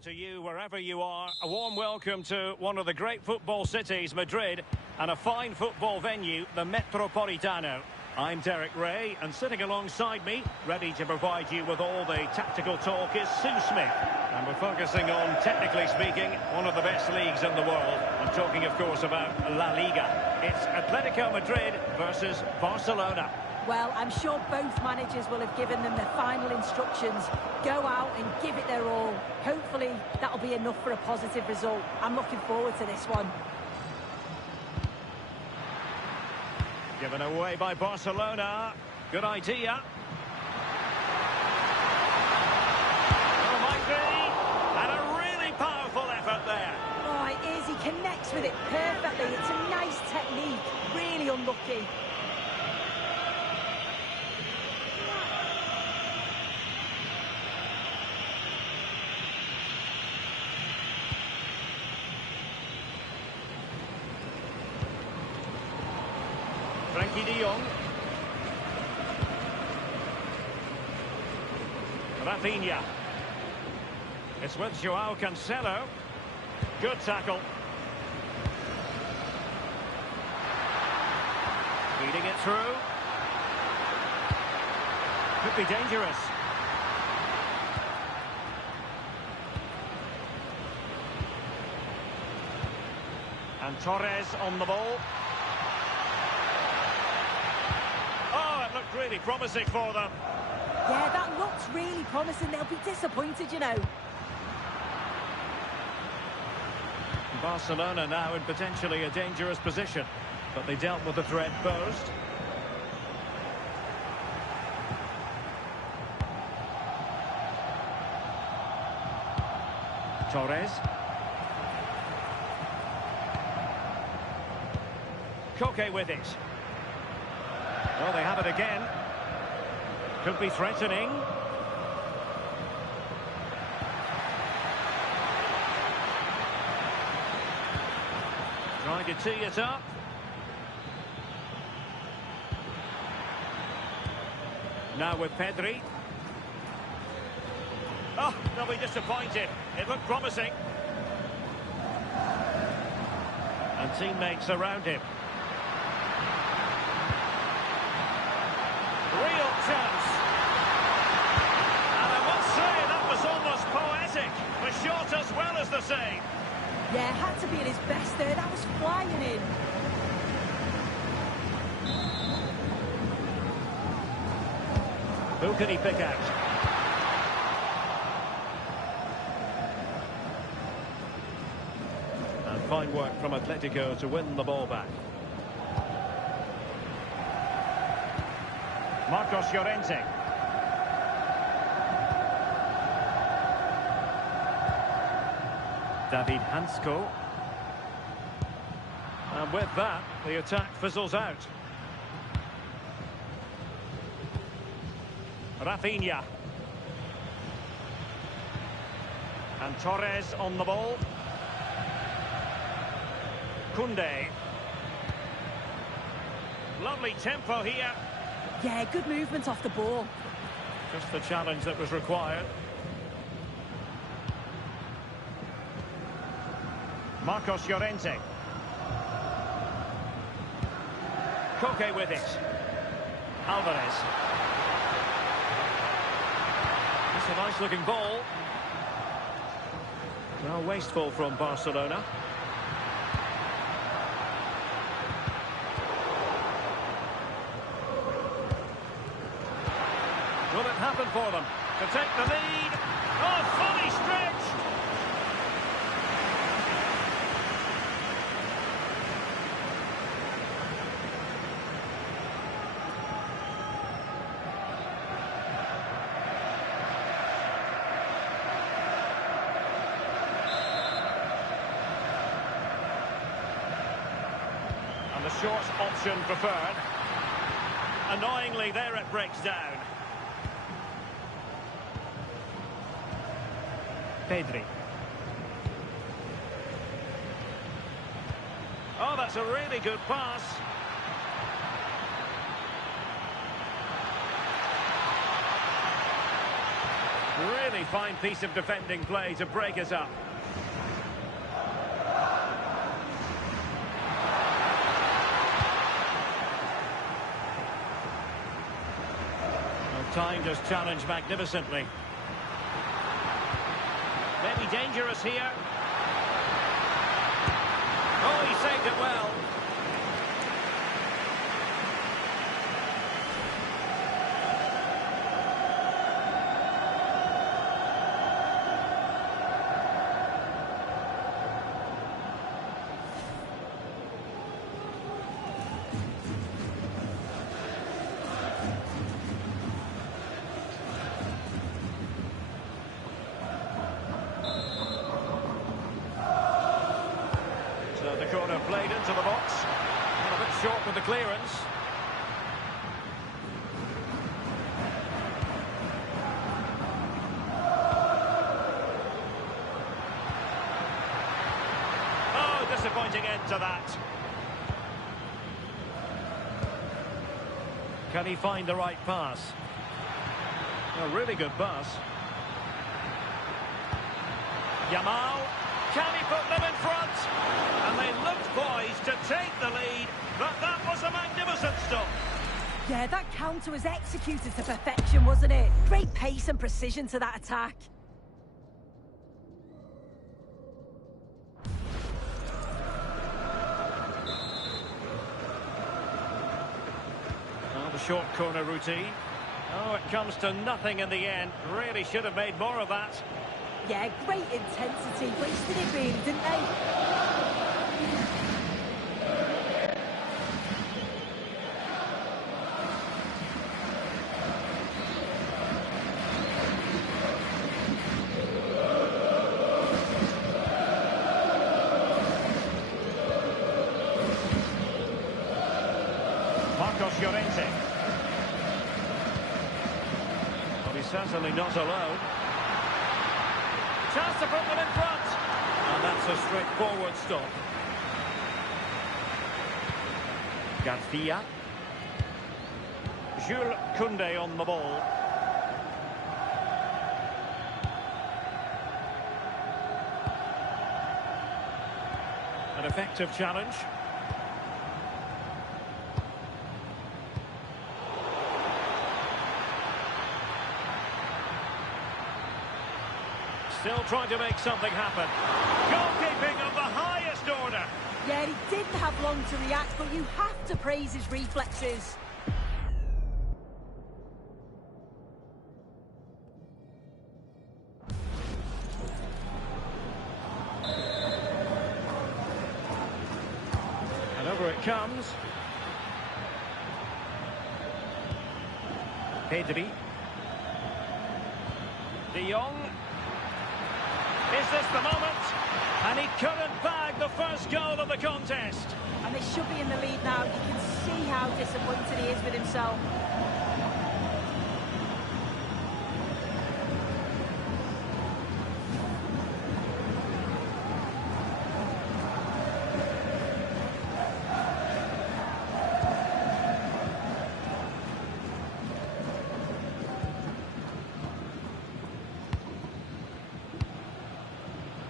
To you, wherever you are, a warm welcome to one of the great football cities, Madrid, and a fine football venue, the Metropolitano. I'm Derek Ray, and sitting alongside me, ready to provide you with all the tactical talk, is Sue Smith. And we're focusing on, technically speaking, one of the best leagues in the world. I'm talking, of course, about La Liga. It's Atletico Madrid versus Barcelona. Well, I'm sure both managers will have given them their final instructions. Go out and give it their all. Hopefully, that'll be enough for a positive result. I'm looking forward to this one. Given away by Barcelona. Good idea. Well, might be. And a really powerful effort there. Oh, it is. He connects with it perfectly. It's a nice technique. Really unlucky. Frankie de Jong. Rafinha. It's with Joao Cancelo. Good tackle. Feeding it through. Could be dangerous. And Torres on the ball. Oh, it looked really promising for them. Yeah, that looks really promising. They'll be disappointed, you know. Barcelona now in potentially a dangerous position, but they dealt with the threat posed. Torres. Koke with it. Well, they have it again. Could be threatening. Trying to tee it up. Now with Pedri. Oh, they'll be disappointed. It looked promising. And teammates around him. Real chance. And I must say, that was almost poetic. The shot as well as the save. Yeah, had to be at his best there. That was flying in. Who can he pick out? And fine work from Atletico to win the ball back. Marcos Llorente. David Hansko. And with that, the attack fizzles out. Rafinha. And Torres on the ball. Koundé. Lovely tempo here. Yeah, good movement off the ball. Just the challenge that was required. Marcos Llorente. Koke with it. Alvarez. It's a nice looking ball. Well, wasteful from Barcelona. Will it happen for them to take the lead? Oh, fully stretched! And the short option preferred. Annoyingly, there it breaks down. Pedri. Oh, that's a really good pass. Really fine piece of defending play to break us up. Well, timed his challenge magnificently. Maybe dangerous here. Oh, he saved it well. The corner played into the box. And a bit short with the clearance. Oh, disappointing end to that. Can he find the right pass? A really good pass. Yamal. Can he put them in front? And they looked poised to take the lead, but that was a magnificent stop. Yeah, that counter was executed to perfection, wasn't it? Great pace and precision to that attack. The short corner routine. Oh, it comes to nothing in the end. Really should have made more of that. Yeah, great intensity. Wasted it really, didn't they? Well, he's certainly not alone. Chance to put them in front. And that's a straightforward stop. Garcia. Jules Koundé on the ball. An effective challenge. Still trying to make something happen. Goalkeeping of the highest order. Yeah, he didn't have long to react, but you have to praise his reflexes. And over it comes. Pedri. De Jong. Is this the moment? And he couldn't bag the first goal of the contest. And they should be in the lead now. You can see how disappointed he is with himself.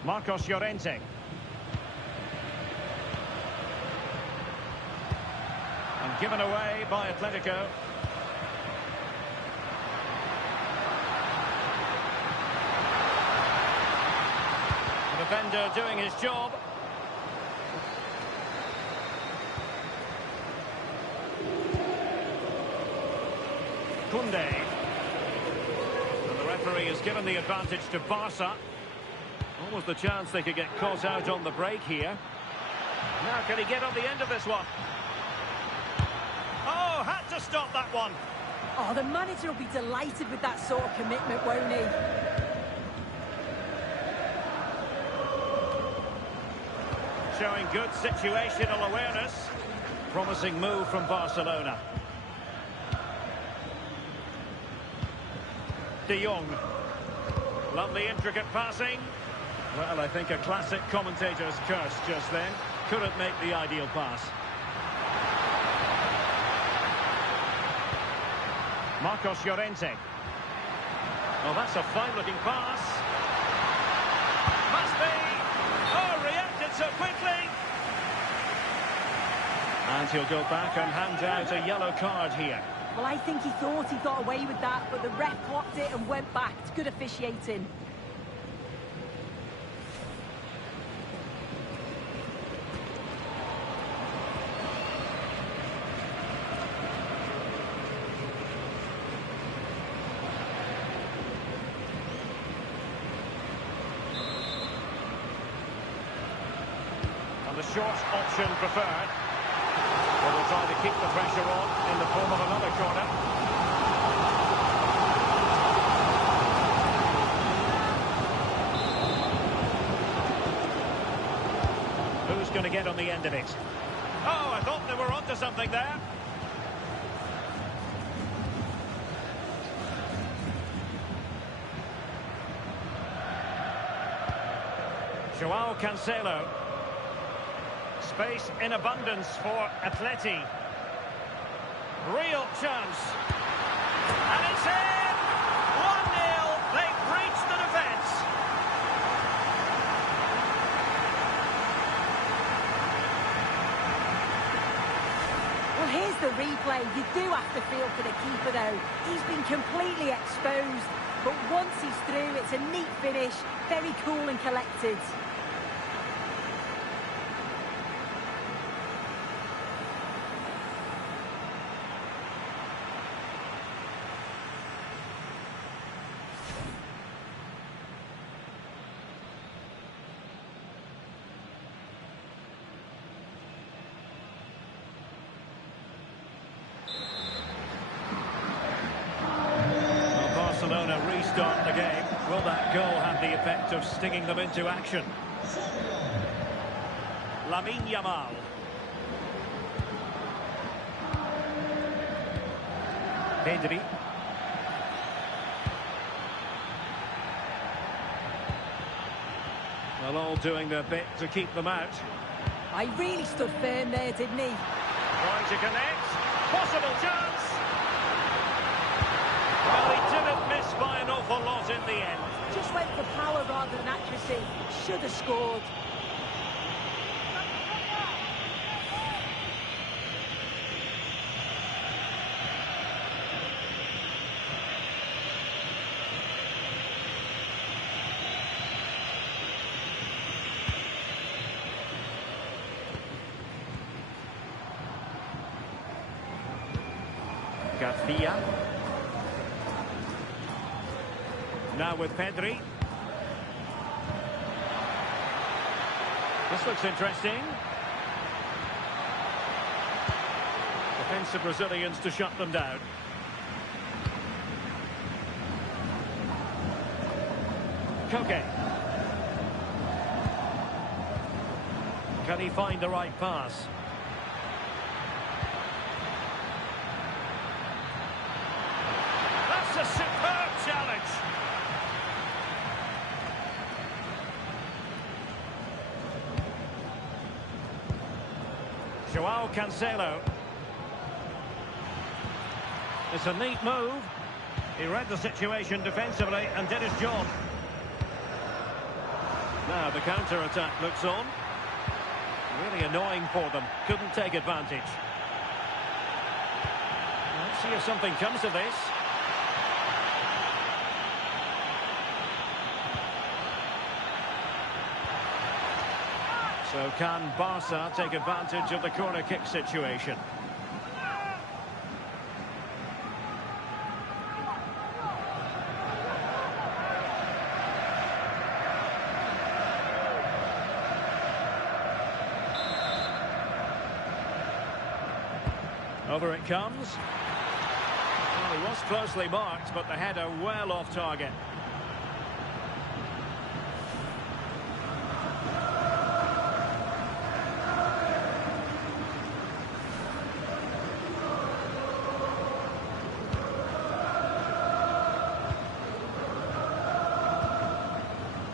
Marcos Llorente. And given away by Atletico. The defender doing his job. Koundé. And the referee has given the advantage to Barca. Almost the chance they could get caught out on the break here. Now can he get on the end of this one? Oh, had to stop that one. Oh, the manager will be delighted with that sort of commitment, won't he? Showing good situational awareness. Promising move from Barcelona. De Jong. Lovely intricate passing. Well, I think a classic commentator's curse just then. Couldn't make the ideal pass. Marcos Llorente. Oh, that's a fine-looking pass. Must be. Oh, reacted so quickly. And he'll go back and hand out a yellow card here. Well, I think he thought he got away with that, but the ref clocked it and went back. It's good officiating. The short option preferred. But we'll try to keep the pressure on in the form of another corner. Who's going to get on the end of it? Oh, I thought they were onto something there. Joao Cancelo. Space in abundance for Atleti. Real chance. And it's in! 1-0. They've breached the defence. Well, here's the replay. You do have to feel for the keeper, though. He's been completely exposed. But once he's through, it's a neat finish. Very cool and collected. start the game. Will that goal have the effect of stinging them into action? Lamine Yamal. Pedri. Well, all doing their bit to keep them out. I really stood firm there, didn't he? Trying to connect. Possible chance. Well, he didn't miss by an awful lot in the end. Just went for power rather than accuracy. Should have scored. Garcia. Now with Pedri. This looks interesting. Defensive Brazilians to shut them down. Koke. Can he find the right pass? That's a superb challenge. Joao Cancelo. It's a neat move. He read the situation defensively and did his job. Now the counter-attack looks on. Really annoying for them. Couldn't take advantage. Let's see if something comes of this. So can Barca take advantage of the corner kick situation? Over it comes. Well, he was closely marked, but the header well off target.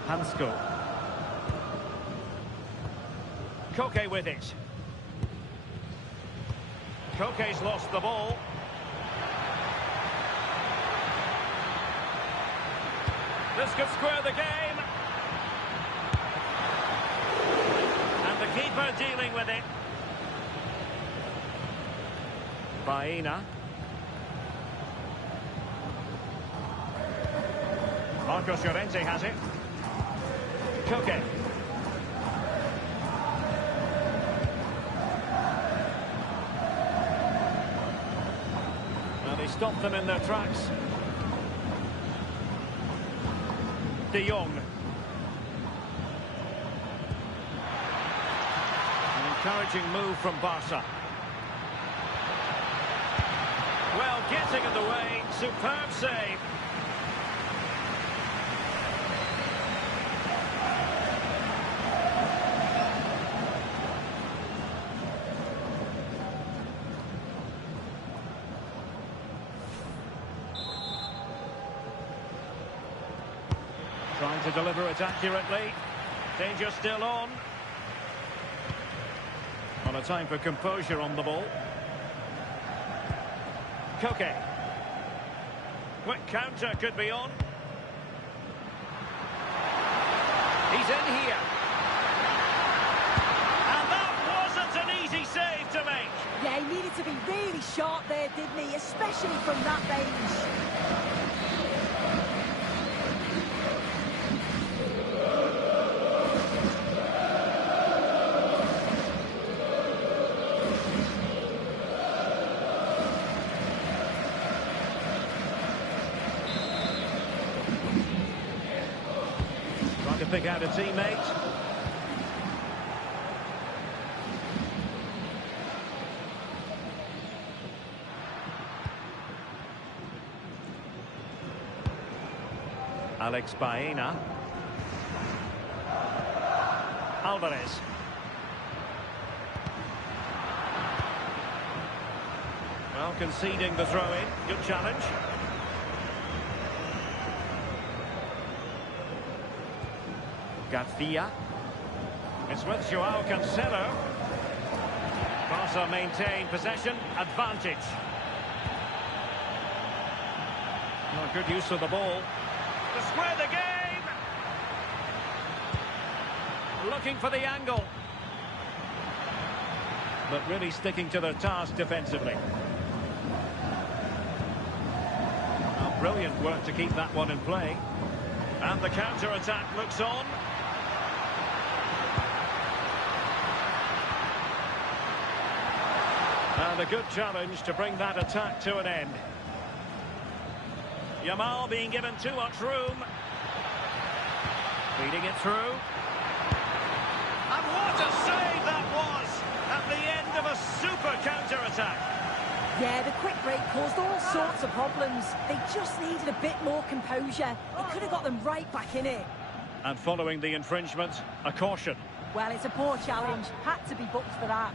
Hansko. Koke with it. Koke's lost the ball. This could square the game. And the keeper dealing with it. Baena. Marcos Llorente has it. Koke. Well, they stopped them in their tracks. De Jong. An encouraging move from Barca. Well, getting in the way. Superb save. Trying to deliver it accurately. Danger still on. On a time for composure on the ball. Koke. Quick counter could be on. He's in here. And that wasn't an easy save to make. Yeah, he needed to be really sharp there, didn't he? Especially from that range. Pick out a teammate. Alex Baena. Alvarez. Well, conceding the throw-in. Good challenge. Garcia. It's with Joao Cancelo. Barca maintain possession, advantage. Oh, good use of the ball. To square the game. Looking for the angle. But really sticking to their task defensively. Oh, brilliant work to keep that one in play. And the counter-attack looks on. And a good challenge to bring that attack to an end. Yamal being given too much room. Feeding it through. And what a save that was at the end of a super counter-attack. Yeah, the quick break caused all sorts of problems. They just needed a bit more composure. It could have got them right back in it. And following the infringement, a caution. Well, it's a poor challenge. Had to be booked for that.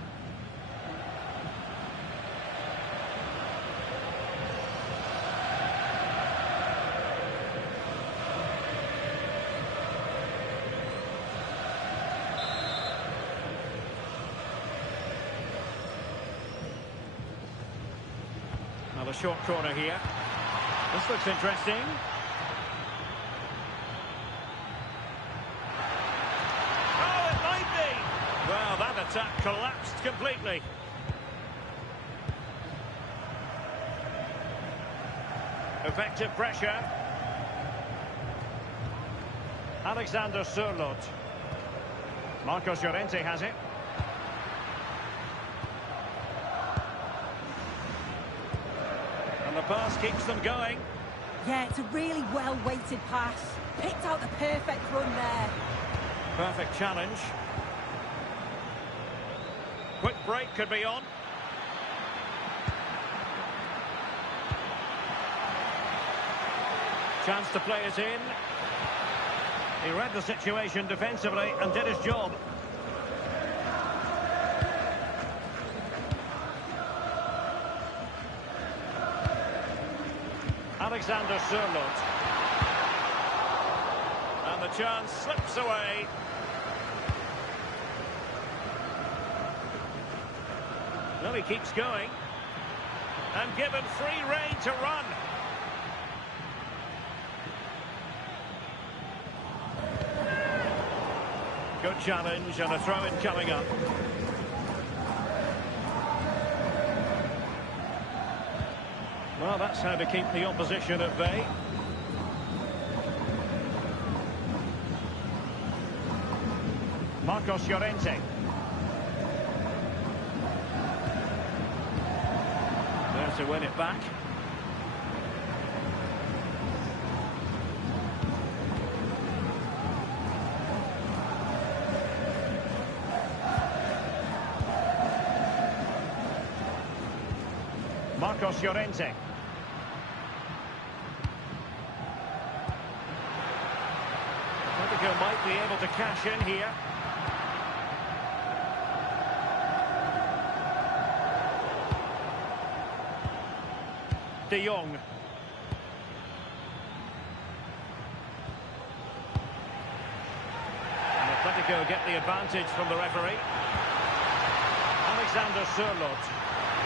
Another short corner here. This looks interesting. Oh, it might be! Well, that attack collapsed completely. Effective pressure. Alexander Sørloth. Marcos Llorente has it. The pass keeps them going. Yeah, it's a really well-weighted pass. Picked out the perfect run there. Perfect challenge. Quick break could be on. Chance to play it in. He read the situation defensively and did his job. Alexander Sørloth. And the chance slips away. Well, he keeps going. And given free rein to run. Good challenge and a throw-in coming up. Well, that's how to keep the opposition at bay. Marcos Llorente. There to win it back. Marcos Llorente. Atletico might be able to cash in here. De Jong. And Atletico get the advantage from the referee. Alexander Sørloth.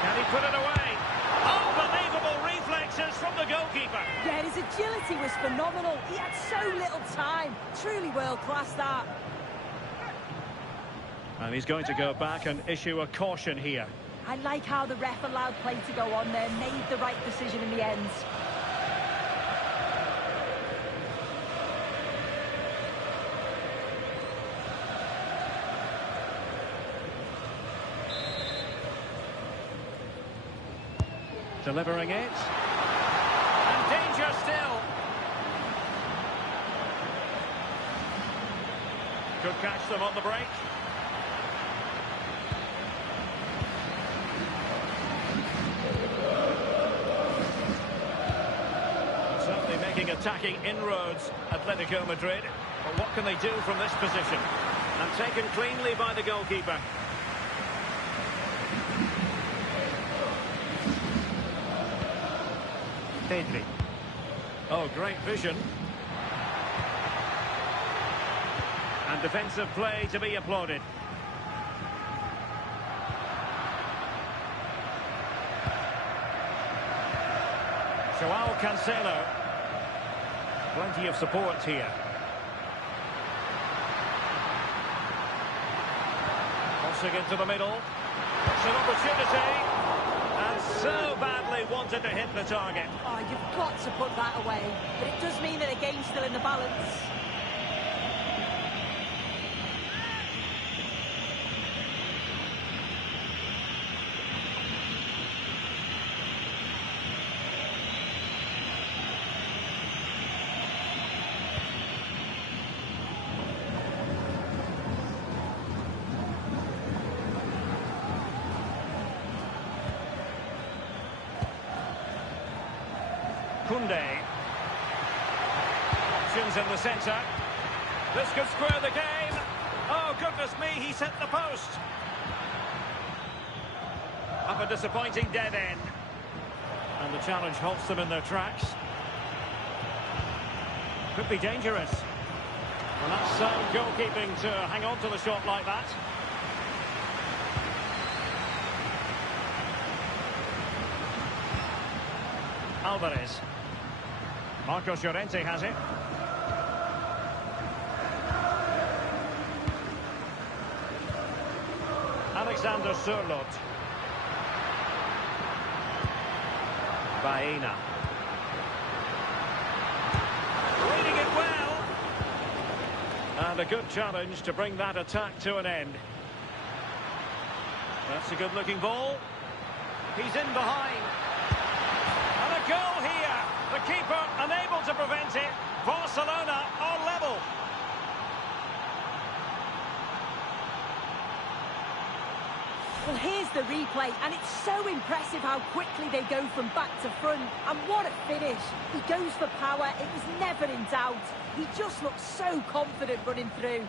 Can he put it away? Unbelievable reflexes from the goalkeeper. Yeah, his agility was phenomenal. He had so little time. Truly world-class, that. And he's going to go back and issue a caution here. I like how the ref allowed play to go on there, made the right decision in the end. Delivering it. And danger still. Could catch them on the break. Certainly making making attacking inroads, Atletico Madrid. But what can they do from this position? And taken cleanly by the goalkeeper. Pedri. Oh, great vision. And defensive play to be applauded. Joao Cancelo. Plenty of support here. Crossing into the middle. It's an opportunity. And so badly wanted to hit the target. Oh, you've got to put that away. But it does mean that the game's still in the balance. Koundé. Options in the centre. This could square the game. Oh, goodness me, he hit the post. Up a disappointing dead end. And the challenge halts them in their tracks. Could be dangerous. And that's sound goalkeeping to hang on to the shot like that. Alvarez. Marcos Llorente has it. Alexander Sørloth. Baena. Reading it well. And a good challenge to bring that attack to an end. That's a good-looking ball. He's in behind. And a goal here. The keeper unable to prevent it. Barcelona are level. Well, here's the replay, and it's so impressive how quickly they go from back to front. And what a finish. He goes for power. It was never in doubt. He just looks so confident running through.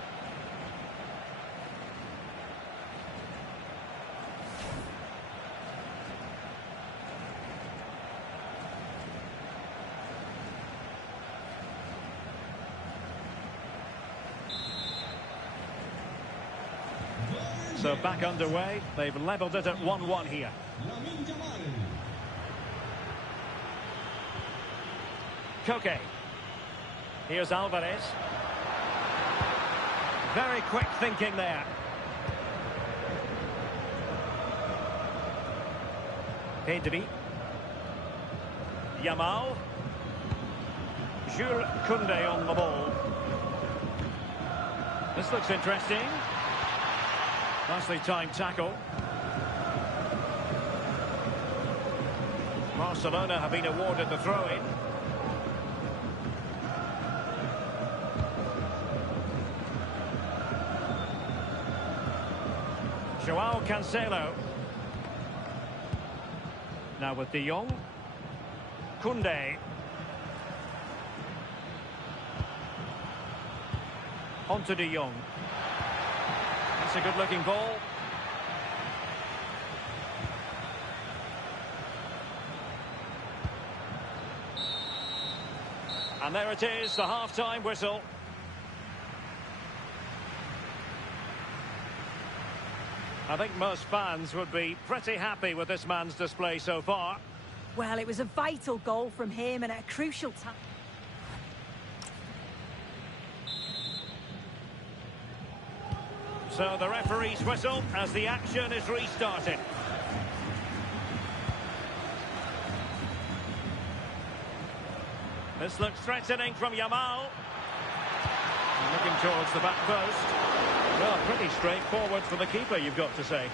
So back underway. They've levelled it at 1-1 here. Koke. Here's Alvarez. Very quick thinking there. Pedri. Yamal. Jules Koundé on the ball. This looks interesting. Nicely timed tackle. Barcelona have been awarded the throw-in. Joao Cancelo. Now with De Jong. Koundé. On to De Jong. That's a good-looking ball. And there it is, the half-time whistle. I think most fans would be pretty happy with this man's display so far. Well, it was a vital goal from him and at a crucial time. So the referee's whistle as the action is restarted. This looks threatening from Yamal. Looking towards the back post. Well, pretty straightforward for the keeper, you've got to say.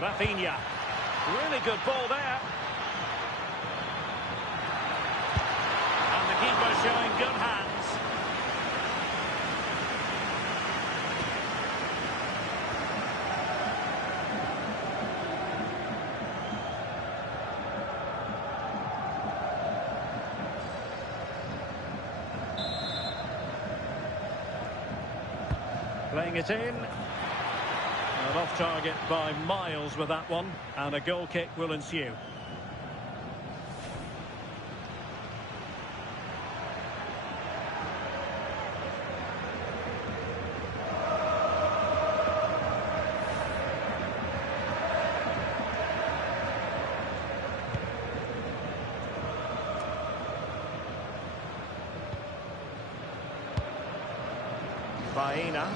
Rafinha. Really good ball there. keeper showing good hands. Playing it in. And off target by miles with that one. And a goal kick will ensue. Baena.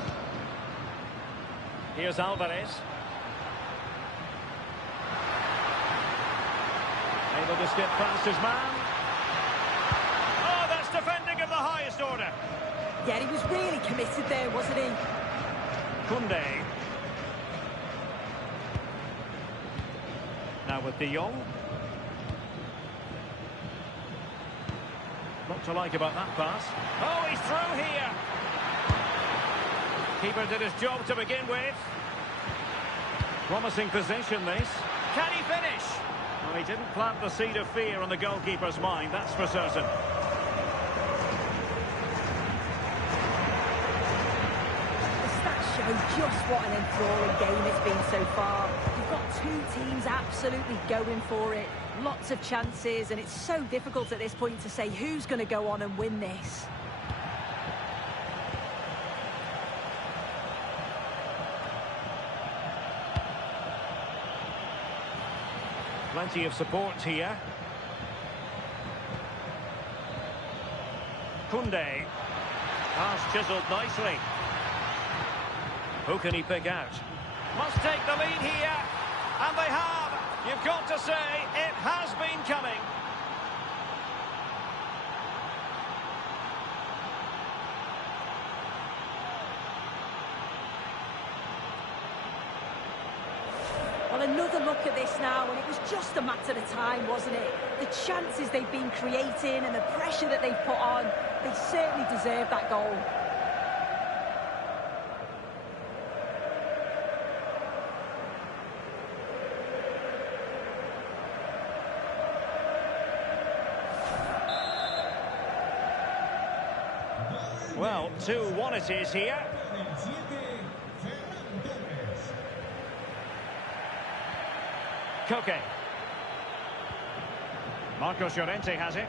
Here's Alvarez. Able to skip past his man. Oh, that's defending of the highest order. Yeah, he was really committed there, wasn't he? Koundé. Now with De Jong. Not to like about that pass. Oh, he's through here. Keeper did his job to begin with. Promising position, this. Can he finish? Well, he didn't plant the seed of fear on the goalkeeper's mind, that's for certain. The stats show just what an enthralling game it's been so far. You've got two teams absolutely going for it. Lots of chances, and it's so difficult at this point to say who's going to go on and win this. Plenty of support here. Koundé. Pass chiselled nicely. Who can he pick out? Must take the lead here. And they have. You've got to say, it has been coming. Well, another look at this now, and it was just a matter of time, wasn't it? The chances they've been creating and the pressure that they've put on, they certainly deserve that goal. Well, 2-1 it is here. Koke. Marcos Llorente has it.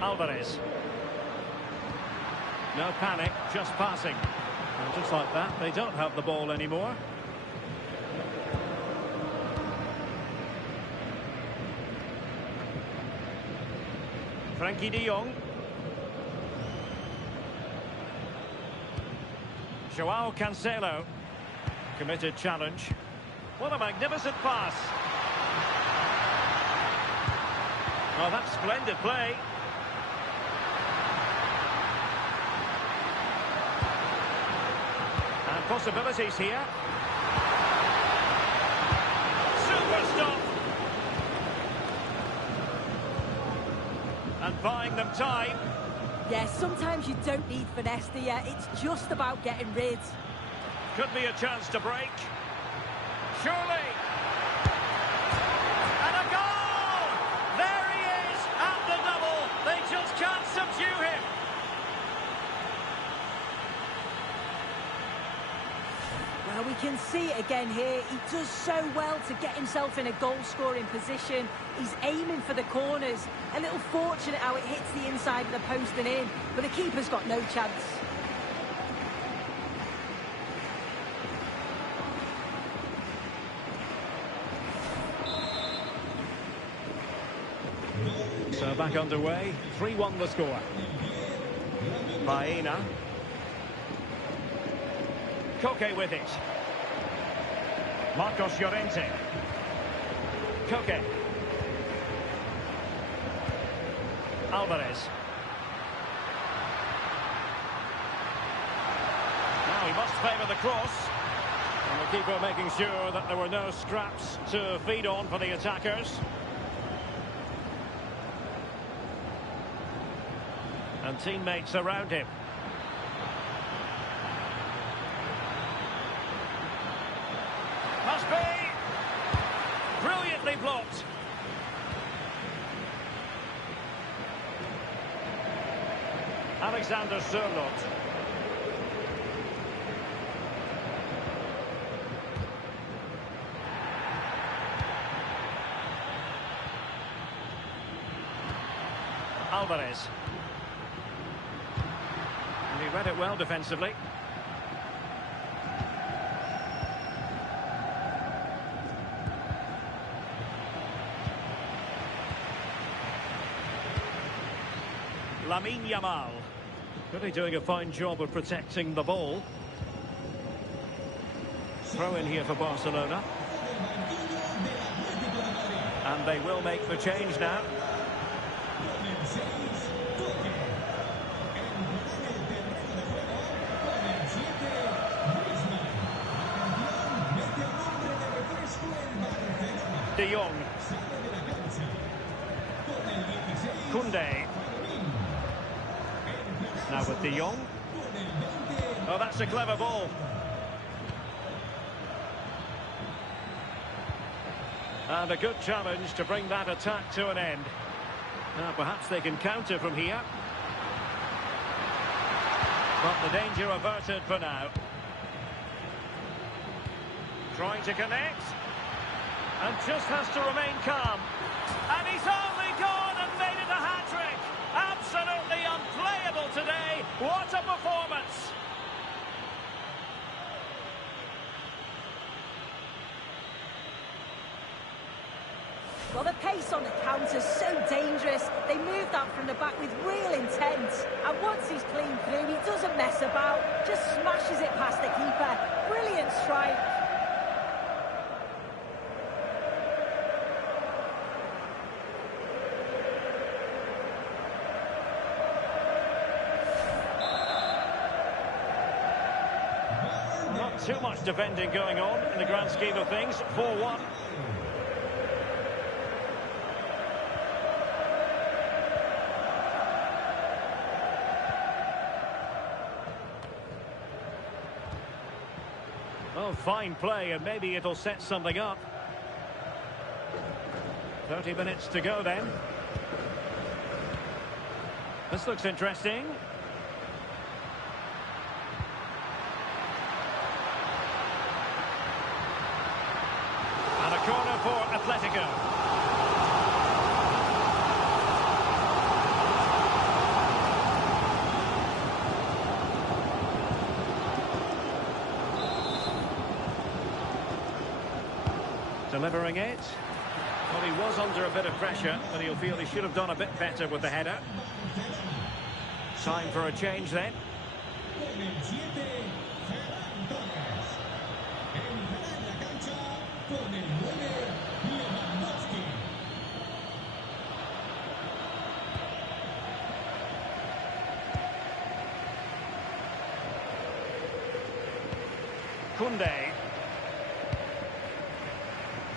Alvarez. No panic, just passing. And just like that, they don't have the ball anymore. Frankie de Jong. Joao Cancelo. Committed challenge. What a magnificent pass. Oh, that's splendid play. And possibilities here. Super stop. And buying them time. Yeah, sometimes you don't need finesse, do you? It's just about getting rid. Could be a chance to break. Surely. And a goal! There he is at the double. They just can't subdue him. Well, we can see it again here. He does so well to get himself in a goal-scoring position. He's aiming for the corners. A little fortunate how it hits the inside of the post and in, but the keeper's got no chance. So back underway, 3-1 the score. Baena. Koke with it. Marcos Llorente. Koke. Alvarez. Now he must favour the cross. And the keeper making sure that there were no scraps to feed on for the attackers. And teammates around him. Must be! Brilliantly blocked. Alexander Sørloth. Alvarez. And he read it well defensively. Lamine Yamal. Really doing a fine job of protecting the ball. Throw in here for Barcelona. And they will make the change now. De Jong. Koundé. Now with De Jong. Oh, that's a clever ball. And a good challenge to bring that attack to an end. Now perhaps they can counter from here. But the danger averted for now. Trying to connect. And just has to remain calm. And he's only gone and made it a hat-trick. Absolutely unplayable today. What a performance. Well, the pace on the counter's so dangerous. They moved out from the back with real intent. And once he's clean through, he doesn't mess about. Just smashes it past the keeper. Brilliant strike. Not too much defending going on in the grand scheme of things. 4-1. Oh, fine play, and maybe it'll set something up. 30 minutes to go then. This looks interesting. And a corner for Atletico. Delivering it. Well, he was under a bit of pressure, but he'll feel he should have done a bit better with the header. Time for a change then. Koundé.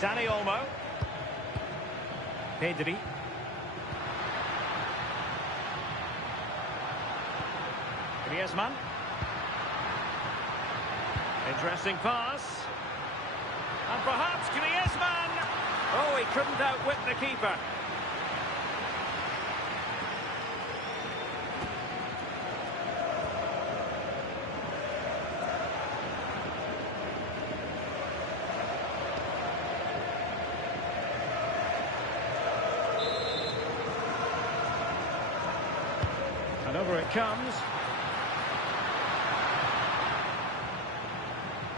Dani Olmo. Pedri. Griezmann. Interesting pass. And perhaps Griezmann. Oh, he couldn't outwit the keeper. And over it comes.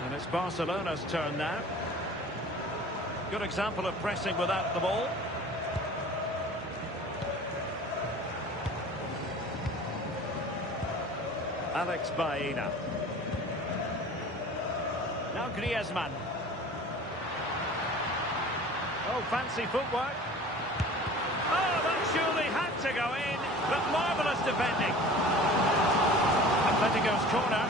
And it's Barcelona's turn now. Good example of pressing without the ball. Alex Baena. Now Griezmann. Oh, fancy footwork. Oh, that surely had to go in, but marvellous defending. Atletico's corner.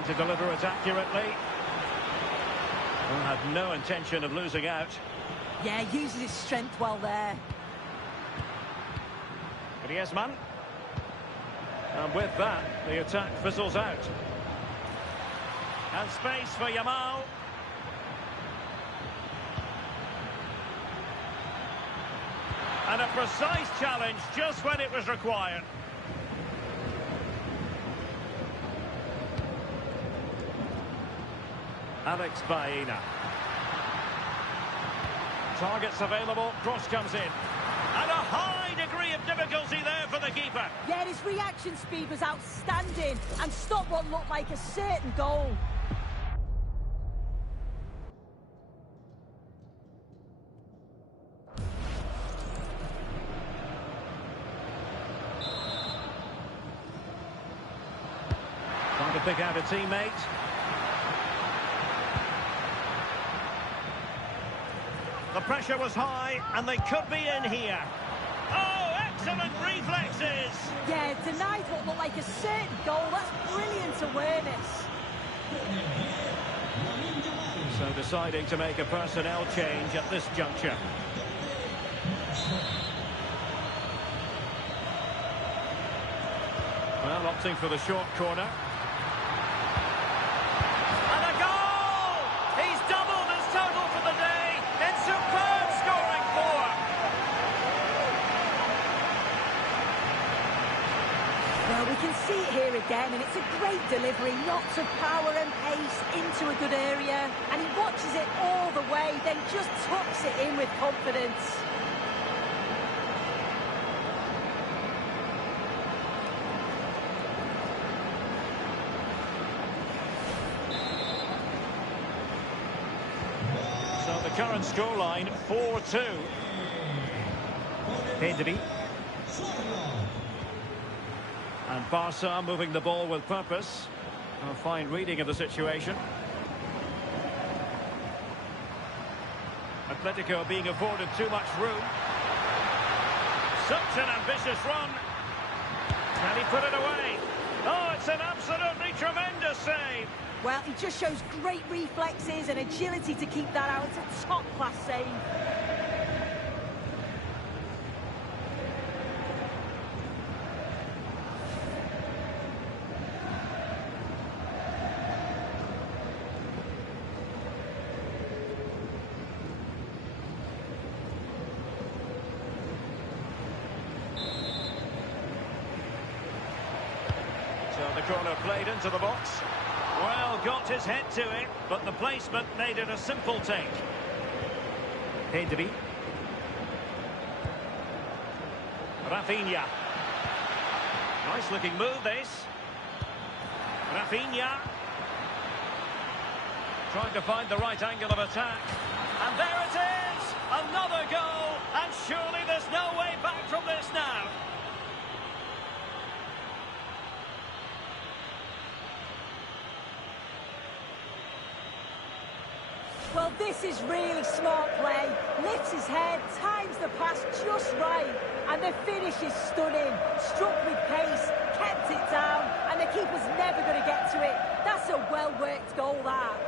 Trying to deliver it accurately. Well, had no intention of losing out. Yeah, uses his strength well there. Griezmann. And with that, the attack fizzles out. And space for Yamal. And a precise challenge just when it was required. Alex Baena. Targets available, cross comes in. And a high degree of difficulty there for the keeper. Yeah, his reaction speed was outstanding and stopped what looked like a certain goal. Trying to pick out a teammate. The pressure was high, and they could be in here. Oh, excellent reflexes! Yeah, denied what looked like a certain goal. That's brilliant awareness. So deciding to make a personnel change at this juncture. Well, opting for the short corner. And a goal! He's doubled his total for the day in superb scoring form. Well, we can see it here again, and it's a great delivery. Lots of power and pace into a good area. And he watches it all the way, then just tucks it in with confidence. So the current scoreline, 4-2. Pedri. And Barca moving the ball with purpose. A fine reading of the situation. Atletico being afforded too much room. Such an ambitious run. Can he put it away? Oh, it's an absolutely tremendous save. Well, he just shows great reflexes and agility to keep that out. It's a top-class save. So the corner played into the box. Well, got his head to it, but the placement made it a simple take. Pedri. Rafinha. Nice looking move, this. Rafinha. Trying to find the right angle of attack. And there it is! Another goal! And surely there's no way back from this now. Well, this is really smart play. Lifts his head, times the pass just right. And the finish is stunning. Struck with pace, kept it down, and the keeper's never going to get to it. That's a well-worked goal, that.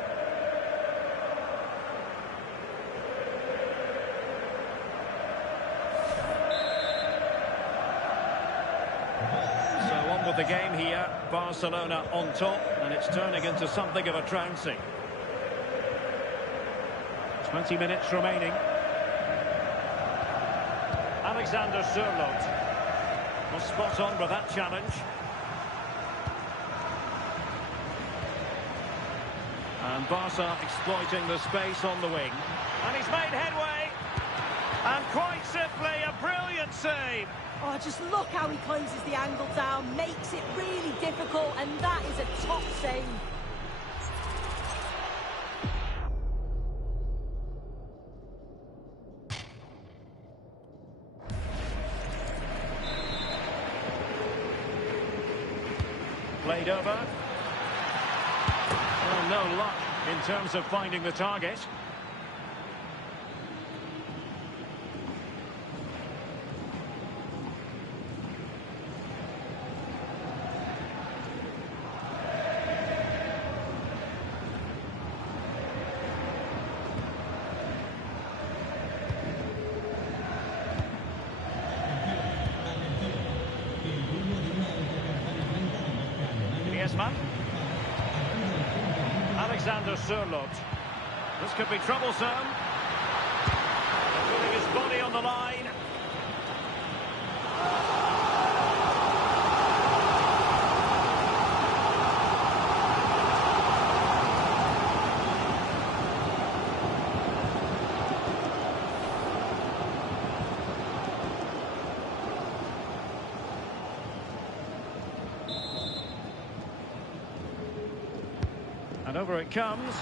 So on with the game here. Barcelona on top, and it's turning into something of a trouncing. 20 minutes remaining. Alexander Sørloth was spot on with that challenge. And Barca exploiting the space on the wing. And he's made headway. And quite simply, a brilliant save. Oh, just look how he closes the angle down. Makes it really difficult, and that is a top save. Played over. Well, no luck in terms of finding the target. under Sørloth. This could be troublesome. Putting his body on the line. And over it comes.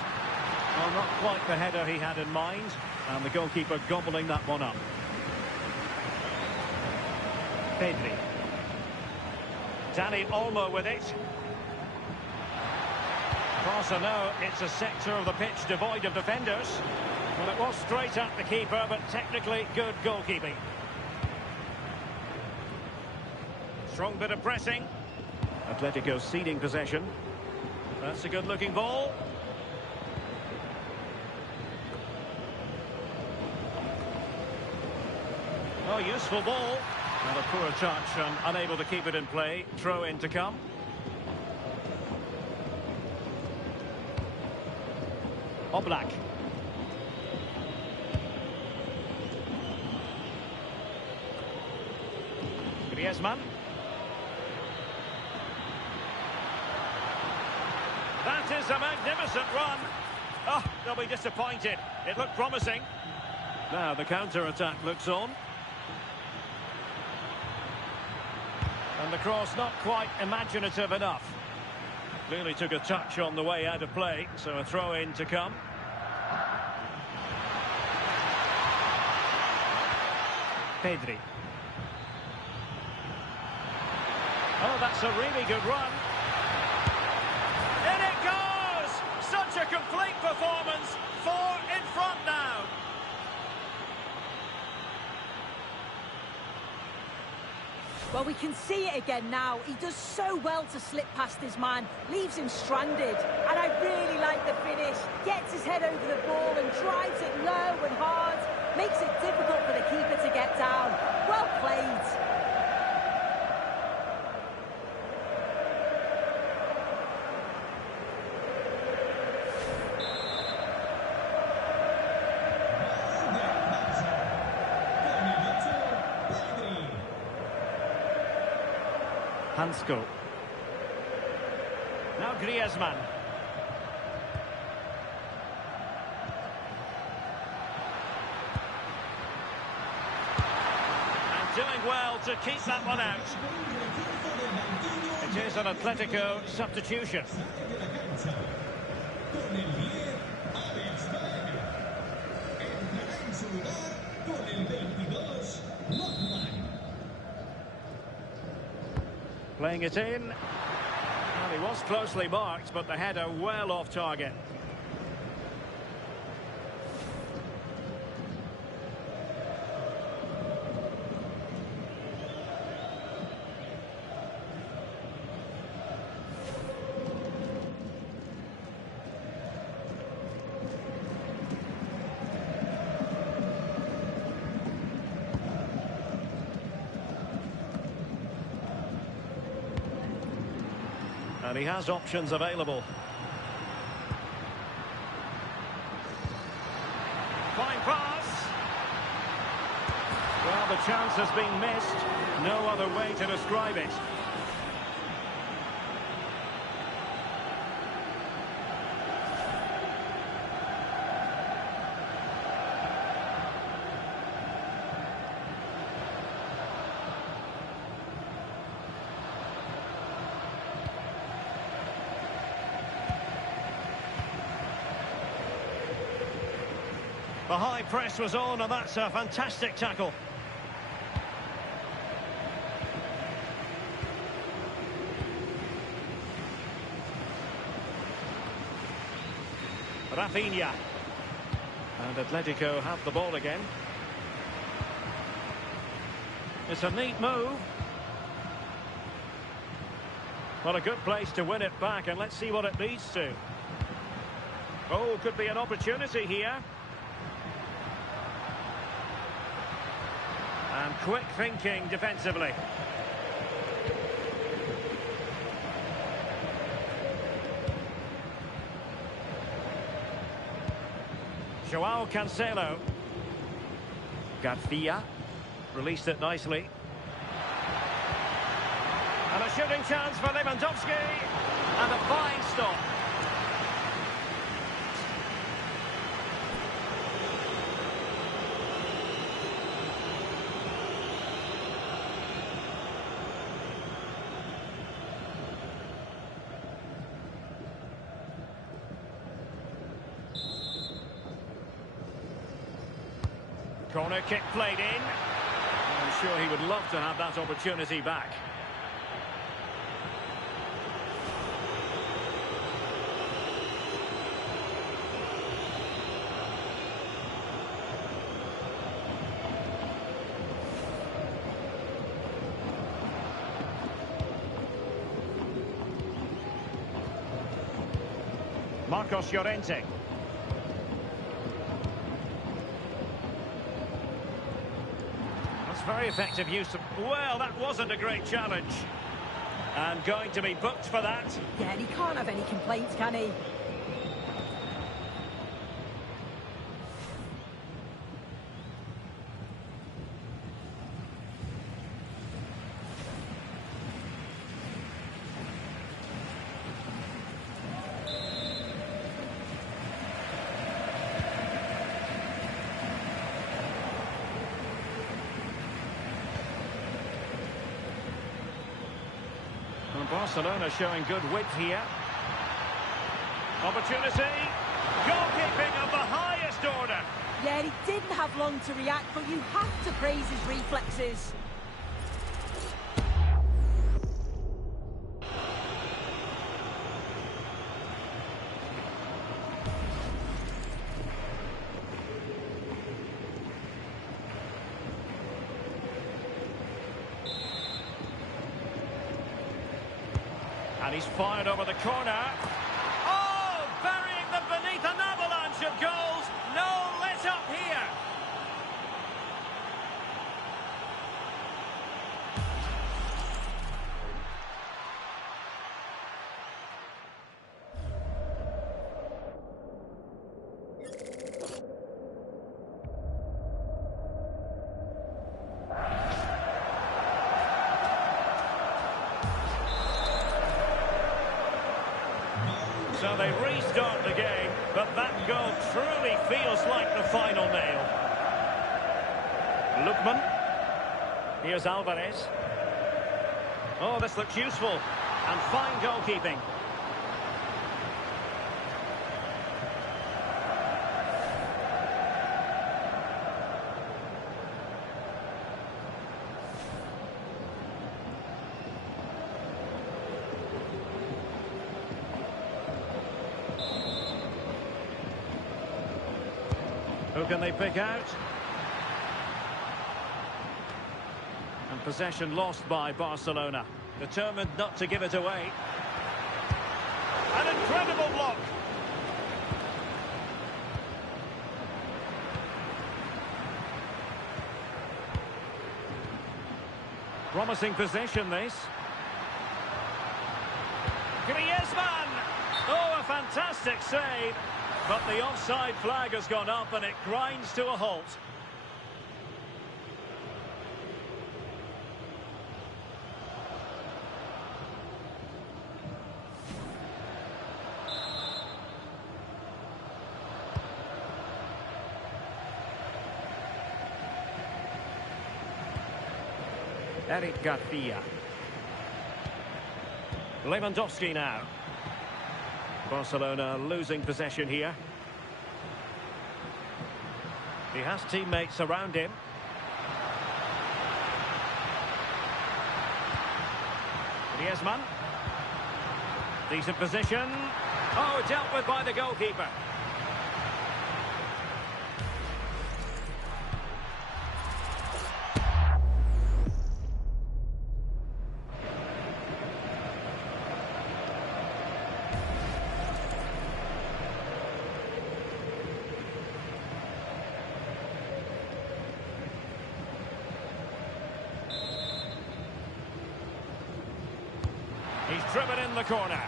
Well, not quite the header he had in mind. And the goalkeeper gobbling that one up. Pedri. Dani Olmo with it. Barca know it's a sector of the pitch devoid of defenders. Well, it was straight at the keeper, but technically good goalkeeping. Strong bit of pressing. Atletico ceding possession. That's a good-looking ball. Oh, useful ball. And a poor touch and unable to keep it in play. Throw in to come. Oblak. Griezmann. That is a magnificent run. Oh, they'll be disappointed. It looked promising. Now the counter-attack looks on. And the cross not quite imaginative enough. Clearly took a touch on the way out of play, so a throw-in to come. Pedri. Oh, that's a really good run. In it goes! Such a complete performance. 4 in front now. Well, we can see it again now. He does so well to slip past his man, leaves him stranded. And I really like the finish. Gets his head over the ball and drives it low and hard. Makes it difficult for the keeper to get down. Well played. Hansko. Now Griezmann. And doing well to keep that one out. It is an Atletico substitution. Playing it in. Well, he was closely marked, but the header well off target. And he has options available. Fine pass. Well, the chance has been missed. No other way to describe it. The high press was on, and that's a fantastic tackle. Rafinha. And Atletico have the ball again. It's a neat move. Well, a good place to win it back, and let's see what it leads to. Oh, could be an opportunity here. And quick thinking defensively. Joao Cancelo. Garcia. Released it nicely. And a shooting chance for Lewandowski. And a fine stop. Corner kick played in. I'm sure he would love to have that opportunity back. Marcos Llorente. That's very effective use of... Well, that wasn't a great challenge. And going to be booked for that. Yeah, and he can't have any complaints, can he? Barcelona showing good width here. Opportunity. Goalkeeping of the highest order. Yeah, he didn't have long to react, but you have to praise his reflexes. And he's fired over the corner. Oh, burying them beneath an avalanche of goals. No let up here. So they restart the game, but that goal truly feels like the final nail. Lookman. Here's Alvarez. Oh, this looks useful. And fine goalkeeping. Who can they pick out? And possession lost by Barcelona. Determined not to give it away. An incredible block. Promising possession, this. Griezmann! Oh, a fantastic save. But the offside flag has gone up and it grinds to a halt. Eric Garcia. Lewandowski now. Barcelona losing possession here. He has teammates around him. Griezmann. Decent position. Oh, dealt with by the goalkeeper. He's driven in the corner.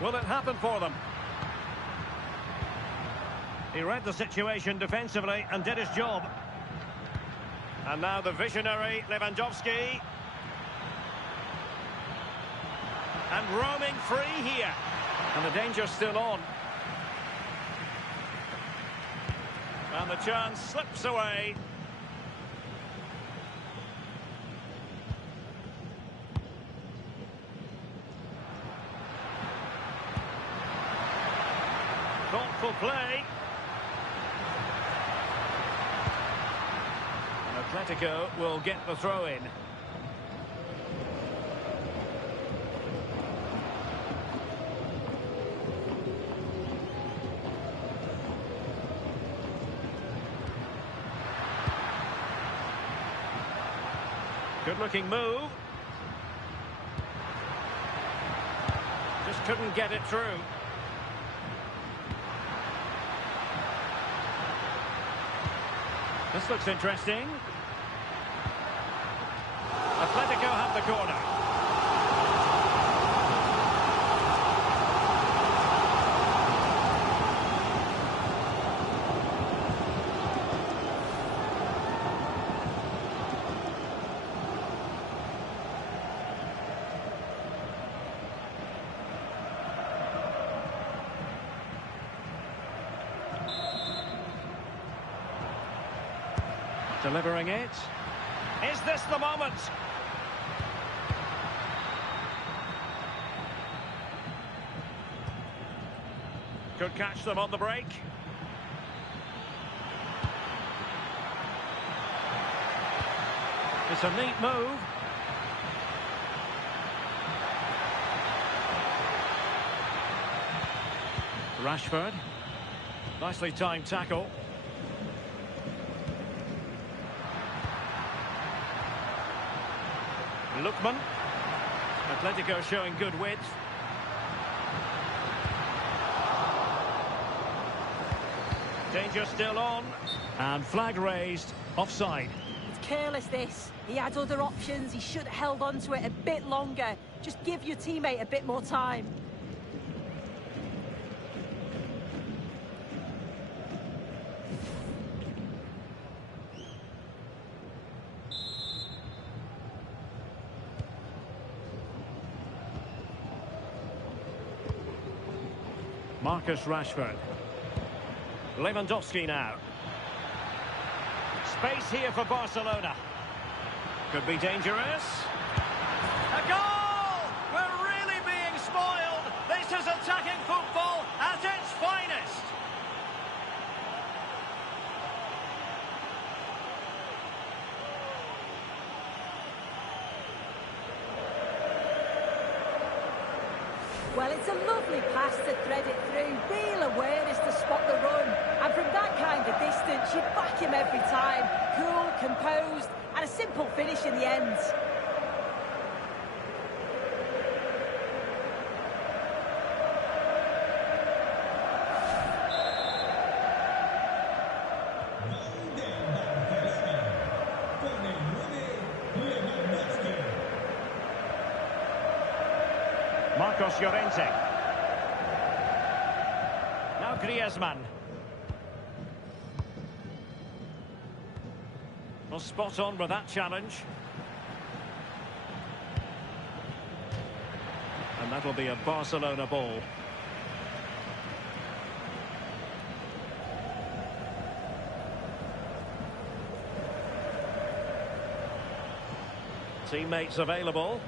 Will it happen for them? He read the situation defensively and did his job. And now the visionary Lewandowski. And roaming free here. And the danger's still on. And the chance slips away. Thoughtful play. And Atletico will get the throw in. Good-looking move. Just couldn't get it through. This looks interesting. Atletico have the corner. Delivering it. Is this the moment? Could catch them on the break. It's a neat move. Rashford. Nicely timed tackle. Lookman. Atletico showing good width. Danger still on. And flag raised. Offside. It's careless, this. He had other options. He should have held on to it a bit longer. Just give your teammate a bit more time. Marcus Rashford. Lewandowski now. Space here for Barcelona. Could be dangerous. A goal! We're really being spoiled. This is attacking football at its finest. Well, it's a lovely pass to thread it through. Real awareness to spot the run. And from that kind of distance, you back him every time. Cool, composed, and a simple finish in the end. Marcos Llorente. Now Griezmann. Well, spot on with that challenge. And that'll be a Barcelona ball. Teammates available.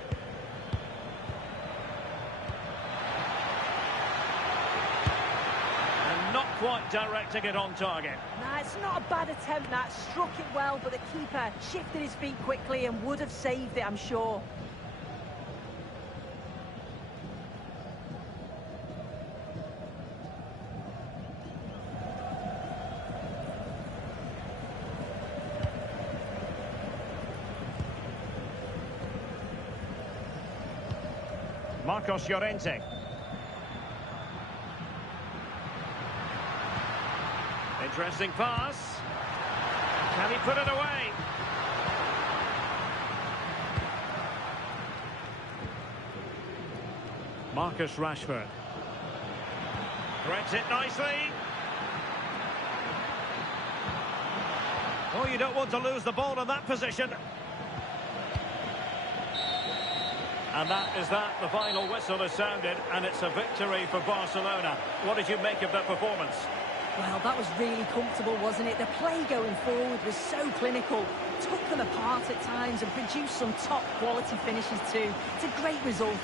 Not quite directing it on target. Nah, it's not a bad attempt, that. Struck it well, but the keeper shifted his feet quickly and would have saved it, I'm sure. Marcos Llorente. Interesting pass. Can he put it away? Marcus Rashford. Threads it nicely. Oh, you don't want to lose the ball in that position. And that is that. The final whistle has sounded, and it's a victory for Barcelona. What did you make of that performance? Well, that was really comfortable, wasn't it? The play going forward was so clinical. Took them apart at times and produced some top-quality finishes too. It's a great result.